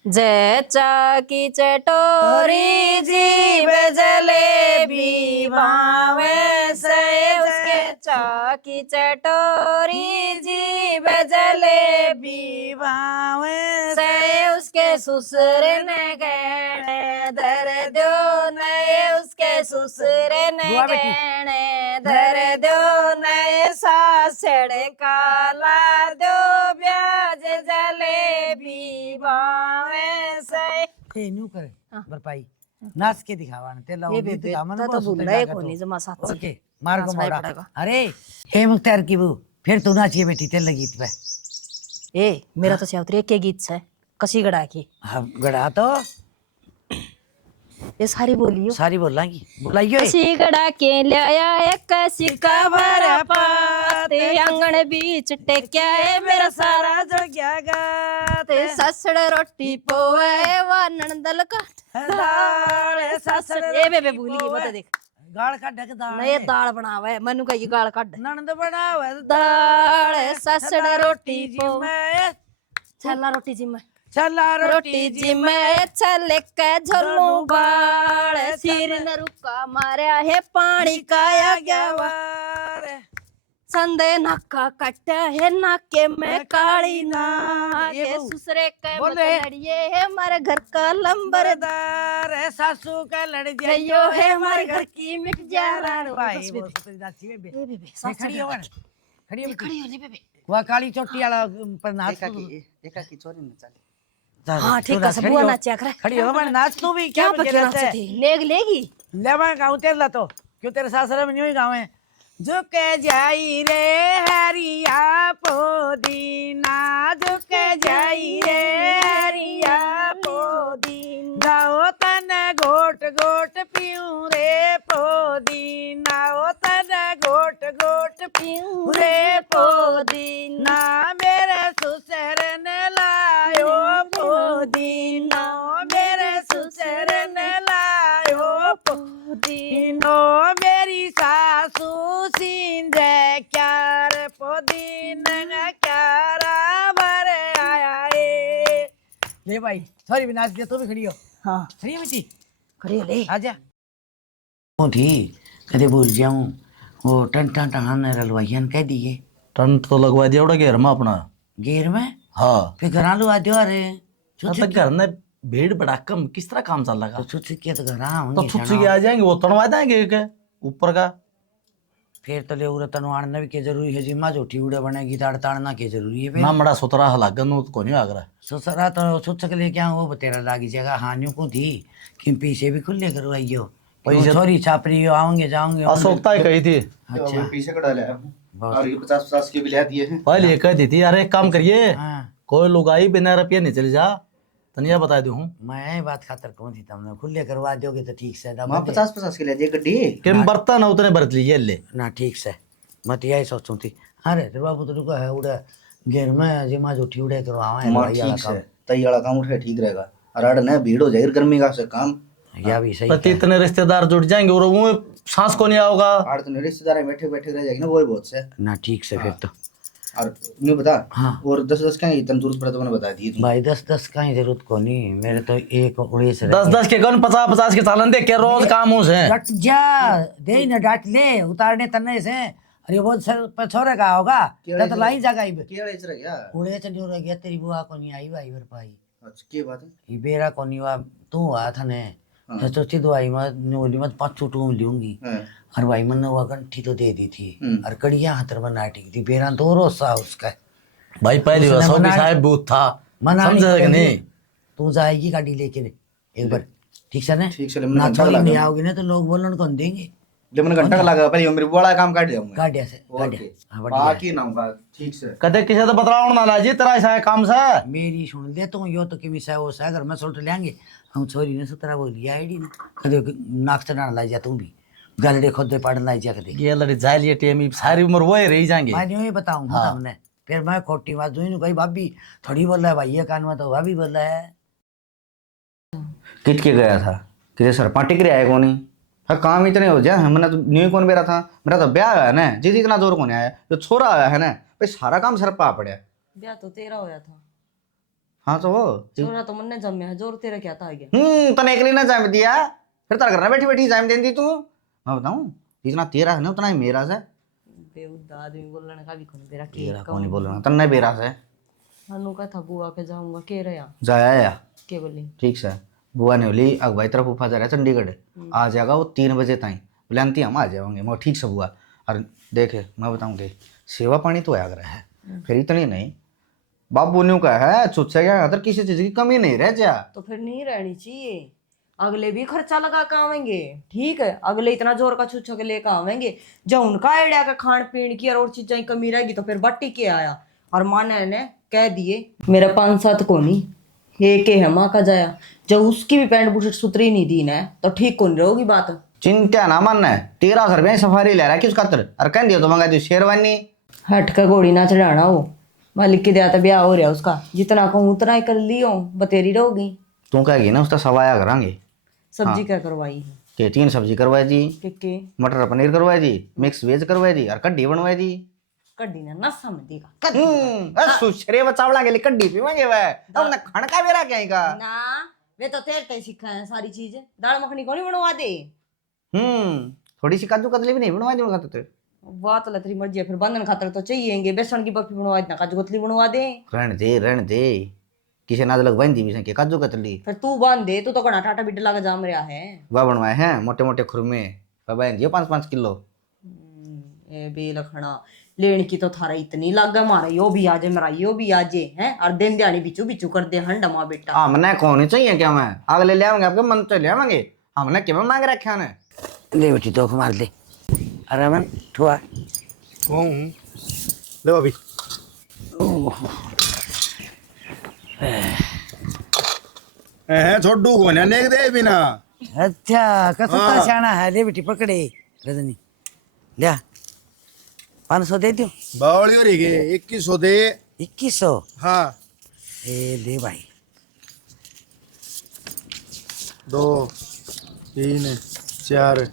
जच्चा की चटोरी जीभ जलेबी भावे से उसके चा की चटोरी जीभ जलेबी भावे से उसके ससुर ने गहने धर दो नए उसके ससुर ने गहने धर दो नए सासड़ काला दो बावे से ए न्यू करे बरपाई नाच के दिखावा ने तेला ये उम्मीद बेबे दिखा मन ता तो बहुत भूल सुंदर रहे जाएगा को तो। नहीं जमा साथ ओके मार को नाचना ही मोड़ा पड़ेगा। अरे हे मुख्तार की बू फिर तू नाचिए बेटी तेल लगी पे ए मेरा तो सावत्री के गीत है कसी गड़ा की हम गड़ा तो ये सारी बोलियो सारी बोलांगी बुलाइयो कसी गड़ा के लाया एक सिक्का भरा पाते आंगन बीच टेक्या है मेरा सारा जड़ गया गाते ससड़ रोटी पोए वा नंदल का दाल ससड़ ए बेबे भूल गई मत देख गाल का ढक दाल नए दाल बनावे मनु का ये गाल काट ननद बनावे दाल ससड़ रोटी जी मैं छल्ला रोटी जी मैं चला रोटी जी मैं चल के झोलू बाल सिर न रुका मारा है पानी काया गया वार संदे नाका कट है नाके में काली नाके सुसरे के लड़िए है हमारे घर का लंबरदार है सासू का लड़ जइयो है हमारे घर की मिट जा भाई वो तेरी नाची में बेबे खड़ी हो खड़ी हो खड़ी हो ले बेबे वो काली चोटी वाला पर नाच एका की चोरी न चले हाँ ठीक है सब बुआ नाचा करे खड़ी हो मैं नाच तू भी क्या क्या पके नाचे थी नेग लेगी ले मैं गाँव तेर ला तो क्यों तेरे सासरे में नहीं गाँव है झुके जाई रे हरिया पोदीना झुके जाई रे हरिया पोदीना जाओ तन गोट गोट पीऊं रे पोदीना ओ तन गोट गोट पीऊं रे पोदीना मेरे ससुर ने लायो पोदीना मेरे ससुर ने लायो पोदीनो मेरी सासू सिंजे क्यार पोदीना क्यारा भर आया ए ले भाई सॉरी विनाश दिया तू भी खड़ी हो हाँ खड़ी है बेटी खड़ी हो ले आजा वो थी कदे भूल जाऊं वो टन टन टन रलवाइयन कह दिए टन तो लगवा दिया उड़ा घेर में अपना गेर में हाँ फिर घरा लुआ दियो अरे तब घर में भीड़ बड़ा कम किस तरह काम चल रहा तो छुच्छी के तो घरा तो होंगे छुच्छी के आ जाएंगे वो तड़वा देंगे एक ऊपर का फिर तो ले उरे तनु आणना भी के जरूरी है जिम्मा जोठी उड़े बनेगी ताड़ ताड़ना के जरूरी है ना मड़ा सुतरा हलागन को नहीं आगरा ससुरा तो छुच्छक लेके आऊं वो तेरा लागी जगह हानियों को थी कि पीछे भी खुले करवाइयो पैसे छोरी छापरी हो आओगे जाओगे अशोकता ही कही थी अच्छा पीछे कटा लाया और ये 50-50 के भी ले दिए हैं पहले ये कह दी थी अरे एक काम करिए हाँ कोई लुगाई बिना रुपये नहीं चली जा तनिया बता दू हूँ मैं बात खातर कौन थी तुमने खुले करवा दोगे तो ठीक से मां 50-50 के ले दिए गड्डी किम बर्तन है उतने बरत लीजिए ले ना ठीक से मत यही सोचूं थी अरे तेरे बाबू तो रुको है उड़े घेर में जिम्मा जोठी उड़े करवावा है मां भाई वाला ठीक है तई वाला काम उठे ठीक रहेगा और अड़ ने भीड़ हो जाएगी गर्मी का से काम या भी सही पति इतने रिश्तेदार जुट जाएंगे और वो सांस को नहीं आओगा आड़ तो रिश्तेदार बैठे बैठे रह जाएगी ना वही बहुत से ना ठीक से फिर तो और नहीं बता हाँ। और 10-10 का इतना जरूरत पड़ा तो मैंने बता दी थी भाई 10-10 का ही जरूरत को नहीं मेरे तो एक उड़ीस 10-10 के कौन 50-50 के चालन दे के रोज काम हो से डट जा दे न डांट ले उतारने तन्ने से अरे वो सर पर छोरे का होगा तो लाई जागा इबे क्या इस रह गया उड़े चली रह गया तेरी बुआ को नहीं आई भाई वर पाई अच्छा की बात है ये बेरा को नहीं हुआ तू आ था ने तो सोची दवाई मत न्योली मत 5 टूम लूंगी हां और भाई मन ने वो गंठी तो दे दी थी और कड़िया हाथर बना टी थी बेरा दो रोसा उसका भाई पहली बार सो भी साहब बूथ था मना समझे कि नहीं तू जाएगी गाड़ी लेके एक बार ठीक से ना ठीक से ना छोड़ी नहीं आओगी ना तो लोग बोलन कौन देंगे ले मैंने घंटा लगा पहले मेरे बड़ा काम काट जाऊंगा गाड़िया से गाड़िया हाँ बढ़िया बाकी ना होगा ठीक से कदे किसे तो बतलाओ ना लाजी तेरा ऐसा काम से मेरी सुन ले तू यो तो किमी सा वो सा घर में सुलट लेंगे हम छोरी ने सुतरा बोली आईडी ने कदे नाक से ना लाई जा तू भी गलड़े खोदे पड़ लाई जा कदे ये लड़ी जाए लिए टेमी सारी उम्र वो ही रही जाएंगे मैं नहीं बताऊंगा हमने फिर मैं खोटी बात दुई नु कही भाभी थोड़ी बोल रहा है भाई ये कान में तो भाभी बोल रहा है किट के गया था किसे सर पार्टी के आया कोनी हाँ काम इतने हो जाए मैंने तो न्यू कौन बेरा था मेरा तो ब्याह है ना जिद इतना जोर कौन आया जो छोरा आया है ना भाई सारा काम सर पा पड़े ब्याह तो तेरा होया था हाँ तो वो छोरा तो मन ने जम्या है जोर तेरा क्या था आगे तने एक ना जाम दिया फिर तार करना बैठी बैठी जाम देती तू मैं बताऊं जितना तेरा है ना उतना ही मेरा से बेउद्दा आदमी बोलने का भी कौन तेरा तेरा कौन नहीं बोलना तन्ने बेरा से हनु का था बुआ के जाऊंगा के रहा जाया या के बोली ठीक से बुआ ने बोली अगवाई तरफ फूफा जा रहा है चंडीगढ़ आ जाएगा वो 3 बजे ताई बोले अंती हम आ जाएंगे मैं ठीक से बुआ और देखे मैं बताऊँ देख सेवा पानी तो आया रहा है फिर इतनी नहीं बाबू न्यू का है छुच्छे क्या खातर किसी चीज की कमी नहीं रह जा। तो फिर नहीं रहनी चाहिए। अगले भी खर्चा लगा के आवेंगे, ठीक है, अगले इतना जोर का छुच्छा के लेकर आवेंगे। जब उनका आइडिया का खान पीन की और चीजें की कमी रहेगी तो फिर बट्टी के आया। और माने ने कह दिए मेरा 5-7 को नहीं एक है माँ का जाया, जब उसकी भी पैंट बुशर्ट सुतरी नहीं दी ना तो ठीक कौन रहोगी बात। चिंता ना मन है 1300 रुपये सफारी ले रहा है किस खातर और कह दिया तो मंगा दी शेरवानी। हट का घोड़ी ना चढ़ाना हो, मालिक के दिया ब्याह हो रहा उसका, जितना कहूँ उतना ही कर लियो, बतेरी रहोगी। तू कहेगी ना उसका सवाया करांगे। सब्जी क्या करवाई है? के 3 सब्जी करवाई जी, के मटर पनीर करवाई जी, मिक्स वेज करवाई जी और कड्डी बनवाई जी। कड्डी ने ना समझेगा सुशरे बचावला के लिए कड्डी पीवांगे वह अब ना खाना का बेरा क्या का ना, वे तो तेरे ते सीखा है सारी चीजें। दाल मखनी कौन बनवा दे? थोड़ी सी काजू कतली भी नहीं बनवा दूंगा तो वाह तो तेरी मर्जी है, फिर बंधन खातर तो चाहिए बेसन की बर्फी बनवा दे, काजू कतली बनवा दे। रहने दे किसी नाद लग बन दी के काजू कतली फिर तू बांध दे, तू तो कड़ा टाटा बिड्डा लगा जाम रहा है। वह बनवाए हैं मोटे मोटे खुरमे बहन जी 5-5 किलो। ए बेलखना लेन की तो थारा इतनी लागा, मारा यो भी आजे मेरा यो भी आजे हैं, और दिन दिहाड़ी बिचू बिचू कर दे हंडा माँ बेटा। हमने कौन ही चाहिए क्या मैं अगले ले आएंगे आपके मन तो ले आएंगे हमने क्या मांग रखे हैं। ले बेटी तो मार दे अरे मन ठुआ ले भाभी छोटू को नेक दे बिना। अच्छा कसता शाना है। ले बेटी पकड़े रजनी लिया 500 दे दो। बावली हो रही है 2100 दे। 2100 हाँ ले भाई 2 3 4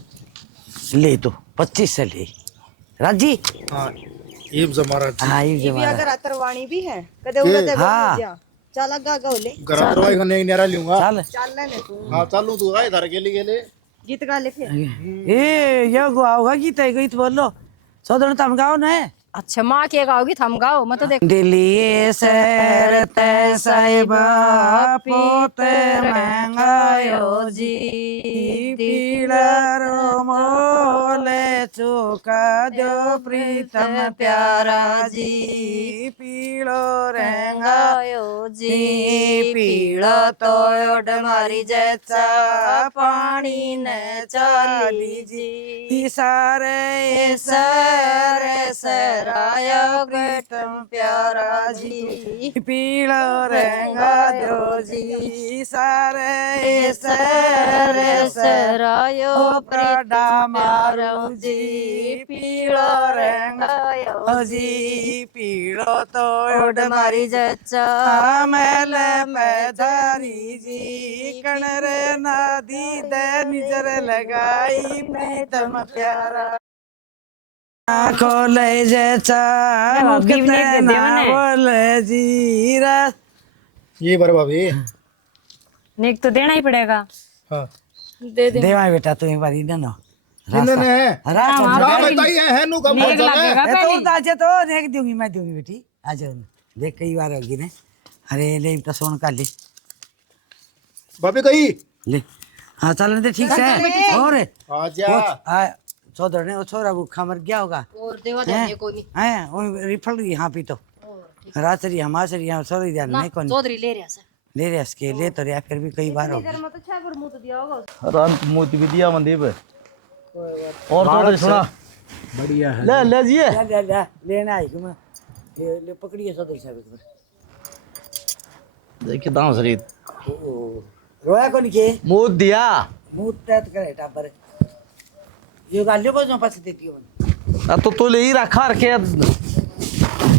ले तो 2500 ले राजी। हाँ ये जमारा हाँ ये जमा अगर अतरवाणी भी है कदे उड़ते हाँ चल लगा गोले घर दवाई खाने एक नेरा लूंगा। चल चल ले तू हाँ चालू तू आए धर गेले गीत गा ले फिर। ए ये गाओगा गीत है गीत बोलो सौदन तम गाओ ना। अच्छा माँ के गाओगी थम गाओ मत देख। दिलिए शहर ते साहिबा पोते महंगायो जी पीड़ारो मोले चुका दो प्रीतम प्यारा जी पीड़ो रहेंगायो जी पीड़ो तो ओड मारी जैसा पानी न चाली जी सारे सारे सराया प्रीतम प्यारा जी पीड़ो रहेंगा दो जी सारे सारे सरायो प्राडा मारो जी पीड़ो रहेंगा जी पीड़ो तो ओड मारी जच्चा मैल मैदारी जी कणर नदी दे निजर लगाई प्रीतम प्यारा खोले जैसा बोले जीरा। ये बार भाभी नेक तो देना ही पड़ेगा। हाँ दे दे देवा बेटा तू एक बार इधर ना इन्होंने रास्ता बताइए है नु कब नेक लगेगा तो पहले। उतार से तो देख दूंगी मैं दूंगी बेटी आ जाओ देख कई बार होगी ने। अरे ले तो सोन का ले भाभी कही ले हाँ चल दे ठीक से और आजा चौधर ने छोरा भूखा मर गया होगा और देवा देने कोई नहीं है वो रिफल यहाँ पी तो रात्रि हमारे यहाँ सोरी ध्यान नहीं कौन चौधरी ले रहा सर ले रहे इसके ले तो रहा फिर भी कई बार हो रंत मोती भी दिया मंदीप और तो सुना बढ़िया है। ले ले जी लेना आई मैं ले पकड़िए सदर साहब देखिए दाम शरीर रोया कौन के मुंह दिया मुंह तैत करे टापर ये गालियों को जो पास देती हो तो तू ले ही रखा रखे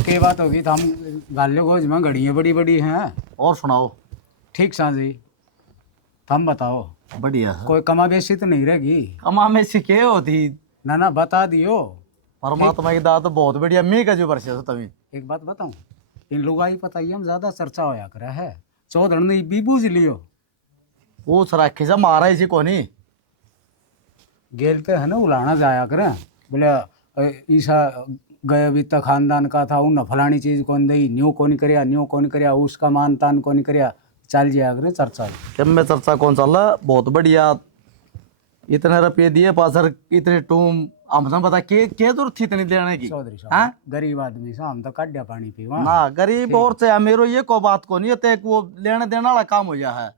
के बात होगी तो हम गालियों को में घड़ियाँ बड़ी बड़ी हैं। और सुनाओ ठीक साजी हम बताओ बढ़िया कोई कमा बेसी तो नहीं रहेगी। कमा में सीखे होती ना ना बता दियो। परमात्मा की दात तो बहुत बढ़िया मी का जो वर्षे तभी एक बात बताऊं इन लुगाई पता ही हम ज्यादा चर्चा होया करा है चौधर ने भी बूझ लियो वो सराखे से मारा इसी को नहीं गेल तो है ना उलाना जाया करें बोले ईसा गए भी तक खानदान का था उन फलानी चीज कौन दी न्यू कौन करिया उसका मान तान कौन करिया चल जाया करे चर्चा जब मैं चर्चा कौन चल रहा बहुत बढ़िया इतने रुपये दिए पासर इतने टूम हमने बता के जरूरत थी इतनी देने की चौधरी हाँ? साहब गरीब आदमी से हम तो काढ़िया पानी पीवा ना गरीब और से मेरो ये को बात को नहीं है ते वो लेने देने वाला काम हो गया है।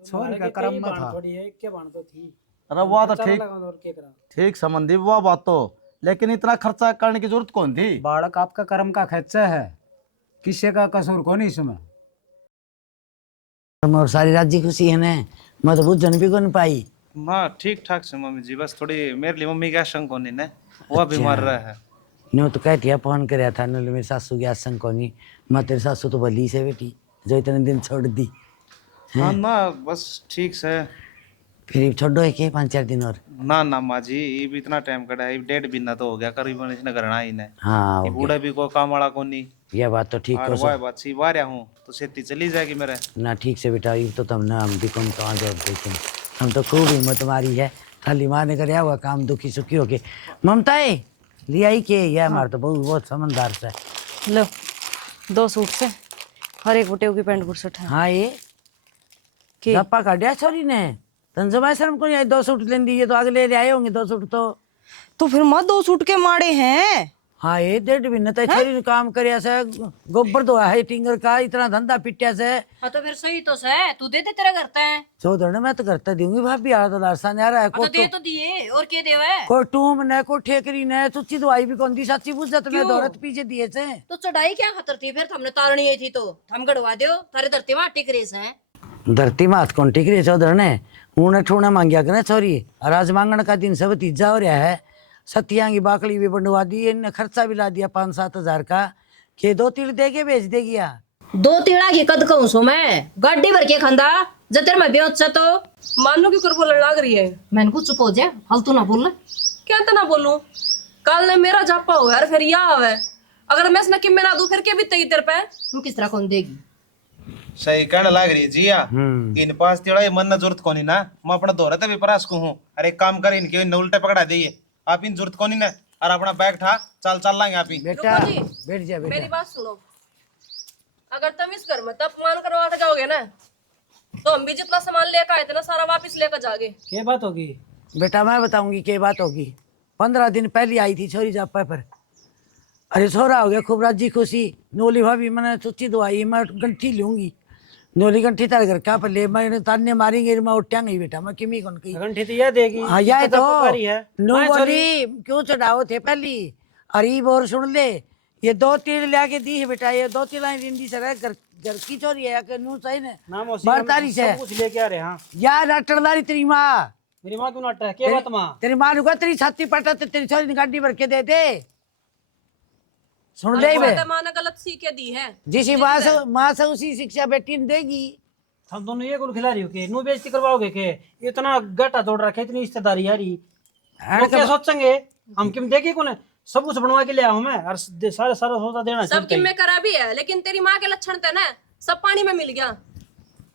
छोरी का कर्म में था थोड़ी है क्या बात तो थी अरे वो तो चला ठीक लगा और क्या करा ठीक संबंधी वो बात तो, लेकिन इतना खर्चा करने की जरूरत कौन थी? बालक आपका कर्म का खर्चा है, किसी का कसूर को नहीं इसमें। और सारी राज्य खुशी है ने, मैं तो बुझन भी कौन पाई। माँ ठीक ठाक से मम्मी जी, बस थोड़ी मेरे लिए मम्मी की आशंक होनी ने, वो बीमार रहा है। नो तो कहती है फोन कराया था ने मेरी सासू की आशंक कोनी, मैं तेरी सासू तो भली से बेटी जो इतने दिन छोड़ दी। हाँ ना बस ठीक से। फिर छोड़ो है के 5-4 दिन और? ना ना माँ जी, ये भी इतना टाइम कटा है, 1.5 महीना तो हो गया करीबन इसने करना ही ने। हाँ ये बूढ़ा भी को काम वाला को नहीं। यह बात तो ठीक और हो वह बात सी वार्या हूँ तो सेती चली जाएगी मेरे ना। ठीक से बेटा, ये तो तुमने हम भी कौन कहाँ जॉब देखे, हम तो खूब हिम्मत मारी है, खाली माँ ने कराया हुआ काम दुखी सुखी होके। ममताए लिया ही के यह हमारा तो बहुत समझदार सा है। लो 2 सूट से हर एक बुटेव की पैंट बुरसट है। हाँ ये गप्पा काटिया छोरी ने तंजमा शर्म को नहीं आई, 2 सूट लेन दी, ये तो अगले ले आए होंगे 2 सूट तो फिर मत 2 सूट के माड़े हैं। हाँ ये 1.5 महीने तक छोरी ने काम करया से, गोबर धोया है टिंगर का, इतना धंधा पिटिया से। हाँ तो फिर सही तो से तू दे तेरा करता है चौधर ने मैं तो करता दूंगी भाभी, आ तो लारसा नहीं आ रहा है तो दे तो दिए और क्या देवे कोई टूम ने कोई ठेकरी ने तुच्ची दवाई भी कौन दी, सच्ची बुझत ने दौरत पीछे दिए से। तो चढ़ाई क्या खतर थी फिर हमने तारनी आई थी तो हम गड़वा दो तारे धरती में टिक रेस है। धरती मात कौन टिक रही चौधर ने, ऊने ठूना मांगिया करे छोरी, और आज मांगण का दिन सब तीजा हो रहा है। सतिया की बाकड़ी भी बंडवा दी, इनने खर्चा भी ला दिया 5-7 हजार का, के 2 तिल दे के भेज देगी। 2 तिड़ा की कद कहूँ सो मैं गाड़ी भर के खंदा जतर मैं बेच तो मानो क्यों कर बोलने लग रही है? मैंने कुछ चुप हो जा, हल तू ना बोल। क्या तो ना बोलूं, कल ने मेरा जापा हो यार, फिर या आवे अगर मैं इसने किम में ना दूं फिर क्या बीतेगी तेरे पे? तू किस तरह कौन देगी? सही कहने लग रही है जिया। इन पास तेरा ये मन न जरूरत कोनी ना, मैं अपना दौरा भी परास को हूँ। अरे एक काम करे, इनके इन उल्टे पकड़ा दिए, आप इन जरूरत कोनी ना, और अपना बैग ठा चल लाएंगे आप ही। बेटा रुको जी, बैठ जा मेरी बेटा। बात सुनो, अगर तुम इस घर में तब मान करवा के जाओगे ना तो हम भी जितना सामान लेकर आए थे ना सारा वापस लेकर जागे। क्या बात होगी? बेटा मैं बताऊंगी क्या बात होगी। 15 दिन पहले आई थी छोरी जापा पर, अरे छोरा हो गया खूब राजी खुशी। नोली भाभी मैंने सोची दवाई मैं गंठी लूंगी, नोली गंठी तारे घर का पर ले, मैं ताने मारेंगे मैं उठा नहीं बेटा, मैं किमी कौन की घंटे तो यह देगी। हाँ यह तो है नो बोली क्यों चढ़ाओ थे पहली अरीब और सुन ले, ये 2 तिल ला के दी है बेटा, ये 2 तिला रिंडी से घर घर की छोरी है कि नू सही ने नाम उसी बरतारी से सब कुछ लेके आ रहे हैं। हाँ यार अटरदारी तेरी माँ, मेरी माँ क्यों नाट है? क्या बात माँ? तेरी माँ रुका तेरी छाती पटा तो तेरी छोरी ने गाड़ी भर के दे दे। सुन ले बे, माँ ने गलत सीख दी है, जिसी माँ से उसी शिक्षा बेटी ने देगी। हम दोनों ये गुल खिला रही हो के नू बेइज्जती करवाओगे के? इतना घाटा तोड़ रखे, इतनी रिश्तेदारी यारी, वो क्या सोचेंगे? हम किम देखे कौन सब कुछ बनवा के ले आऊं मैं, और सारा सौदा देना सब किम में करा भी है, लेकिन तेरी माँ के लक्षण थे ना सब पानी में मिल गया।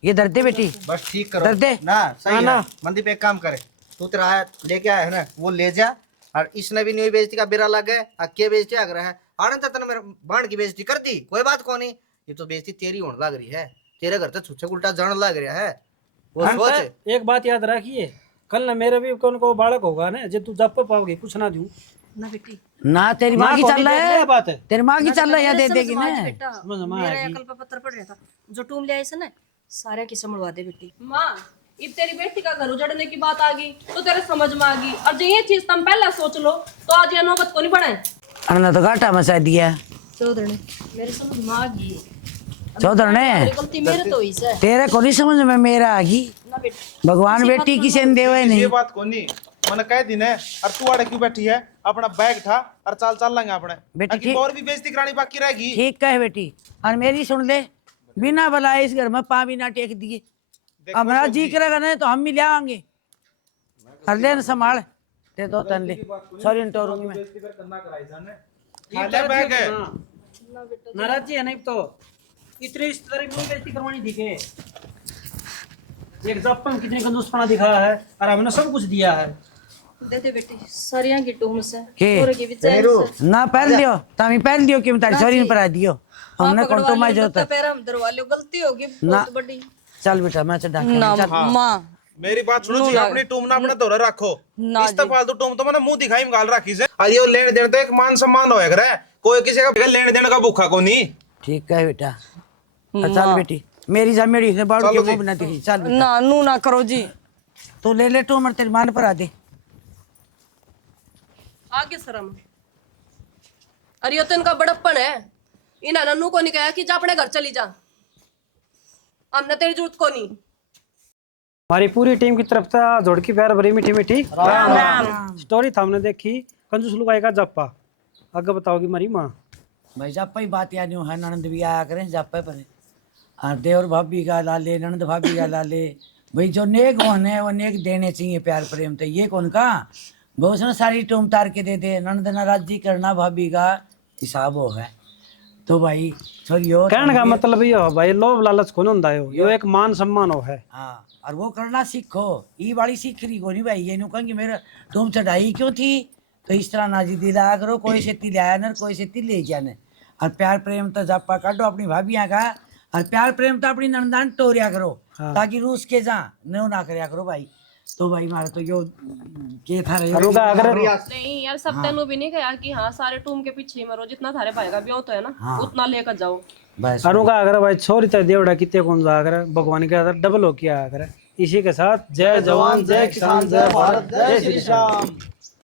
ये दर्दे बेटी बस ठीक करो दर्दे ना, सही है। मंदी पे एक काम करे, तू तेरा आया लेके आया है ना, वो ले जा, और इसने भी नहीं बेइज्जती का बेरा लग है, अक्के बेइज्जती अगर है आनंद तने मेरे बाण की बेइज्जती कर दी, कोई बात को नहीं, ये तो बेइज्जती तेरी होने लग रही है, तेरे घर तो छुच्छे उल्टा जाने लग रहा है। वो सोच एक बात याद रखिए, कल ना मेरे भी कौन को बालक होगा ना, जब तू जब पे पाओगे कुछ ना दूं ना बेटी ना, तेरी माँ की चल रहा है बात है। तेरी माँ की चल रहा है, दे देगी ना। बेटा मेरा अकल पे पत्थर पड़ रहा था, जो टूम ले आए से ना सारे की संभलवा दे बेटी। माँ अब तेरी बेटी का घर उजड़ने की बात आ गई तो तेरे समझ में आ गई, और जो ये चीज तुम पहले सोच लो तो आज ये नौबत को नहीं पड़े। हमने तो घाटा मचा दिया चौधर ने मेरे समझ में आ गई, चौधर ने गलती मेरे तो हुई से तेरे को नहीं समझ में मेरा आ गई। ना बेटी भगवान बेटी किसी ने देवे ये नहीं। बात कोनी मैंने कह दी ना, और तू आड़े क्यों बैठी है, अपना बैग ठा और चल लाएंगे अपने बेटी ताकि और भी बेइज्जती करानी बाकी रहेगी। ठीक कहे बेटी, और मेरी सुन ले, बिना बुलाए इस घर में पा भी ना टेक दिए, हमारा जी करेगा ना तो हम भी ले आएंगे। कर ले न संभाल ते 2 तन ले, सॉरी न टोरूंगी मैं। खाली बैग है नाराज है नहीं तो इतनी रिश्तेदारी में बेइज्जती करवानी थी के? एक जप्पन कितनी कंजूसपना दिखाया है, और हमने सब कुछ दिया है। दे दे बेटी सरिया की टूम से के पूरे की विचार से ना पहन लियो, तामी पहन लियो कि तारी सॉरी पर आ दियो, हमने कौन तो मैं जो पैर हम दरवा लियो, गलती होगी ना बहुत बड़ी। चल बेटा मैं चढ़ा ना माँ मेरी बात सुनो जी, अपनी टूम ना अपने दौरे रखो। ना इस फालतू टूम तो मैंने मुंह दिखाई में गाल रखी से। अरे ये लेन देन तो एक मान सम्मान होएगा रे, कोई किसी का लेन देन का भूखा को नहीं। ठीक है बेटा, चल बेटी मेरी जमेड़ी ने बाड़ू के मुंह बना दी। चल बेटा, ना नू ना करो जी। तो ले ले टूमर तेरी मान पर आ दे। आगे शर्म। अरे ये तो इनका बड़प्पन है। इन नन्नू को नहीं कहा कि जा अपने घर चली जा, हमने तेरी जरूरत को नहीं। हमारी पूरी टीम की तरफ से जोड़ की प्यार भरी मीठी मीठी राम राम। स्टोरी था हमने देखी कंजूस लुगाई का जप्पा। आगे बताओगी हमारी माँ। भाई जापा ही बात याद है, ननंद भी आया करें जापा पर। हाँ, देवर भाभी का लाले, ननंद भाभी का लाले। भाई जो नेक वन है वो नेक देने चाहिए प्यार प्रेम। तो ये कौन का बहुत ना सारी टूम तार के दे दे, ननंद नाराजी करना भाभी का हिसाब हो है। तो भाई छोरियो कहने का मतलब ये हो भाई, लोभ लालच कौन होता है, यो एक मान सम्मान हो है। हाँ, और वो करना सीखो। ये वाली सीख रही को नहीं भाई, ये नु कहेंगे मेरा तुम चढ़ाई क्यों थी। तो इस तरह नाजी दिलाया करो, कोई से ती लाया न कोई से ती ले जाने। और प्यार प्रेम तो जापा काटो अपनी भाभियां का, और प्यार प्रेम तो अपनी नंदान टोरिया करो। ताकि रूस के जा नो ना करया करो भाई। तो भाई मारा तो यो के था रे अगर नहीं यार, सब तेनू भी नहीं कहा कि हाँ सारे टूम के पीछे ही मरो, जितना थारे भाई का ब्याह तो है ना उतना लेकर जाओ। बस अरुगा अगर भाई छोरी तो देवड़ा कितने कौन जा कर भगवान के अंदर डबल हो किया कर। इसी के साथ जय जवान जय किसान जय भारत जय श्री राम।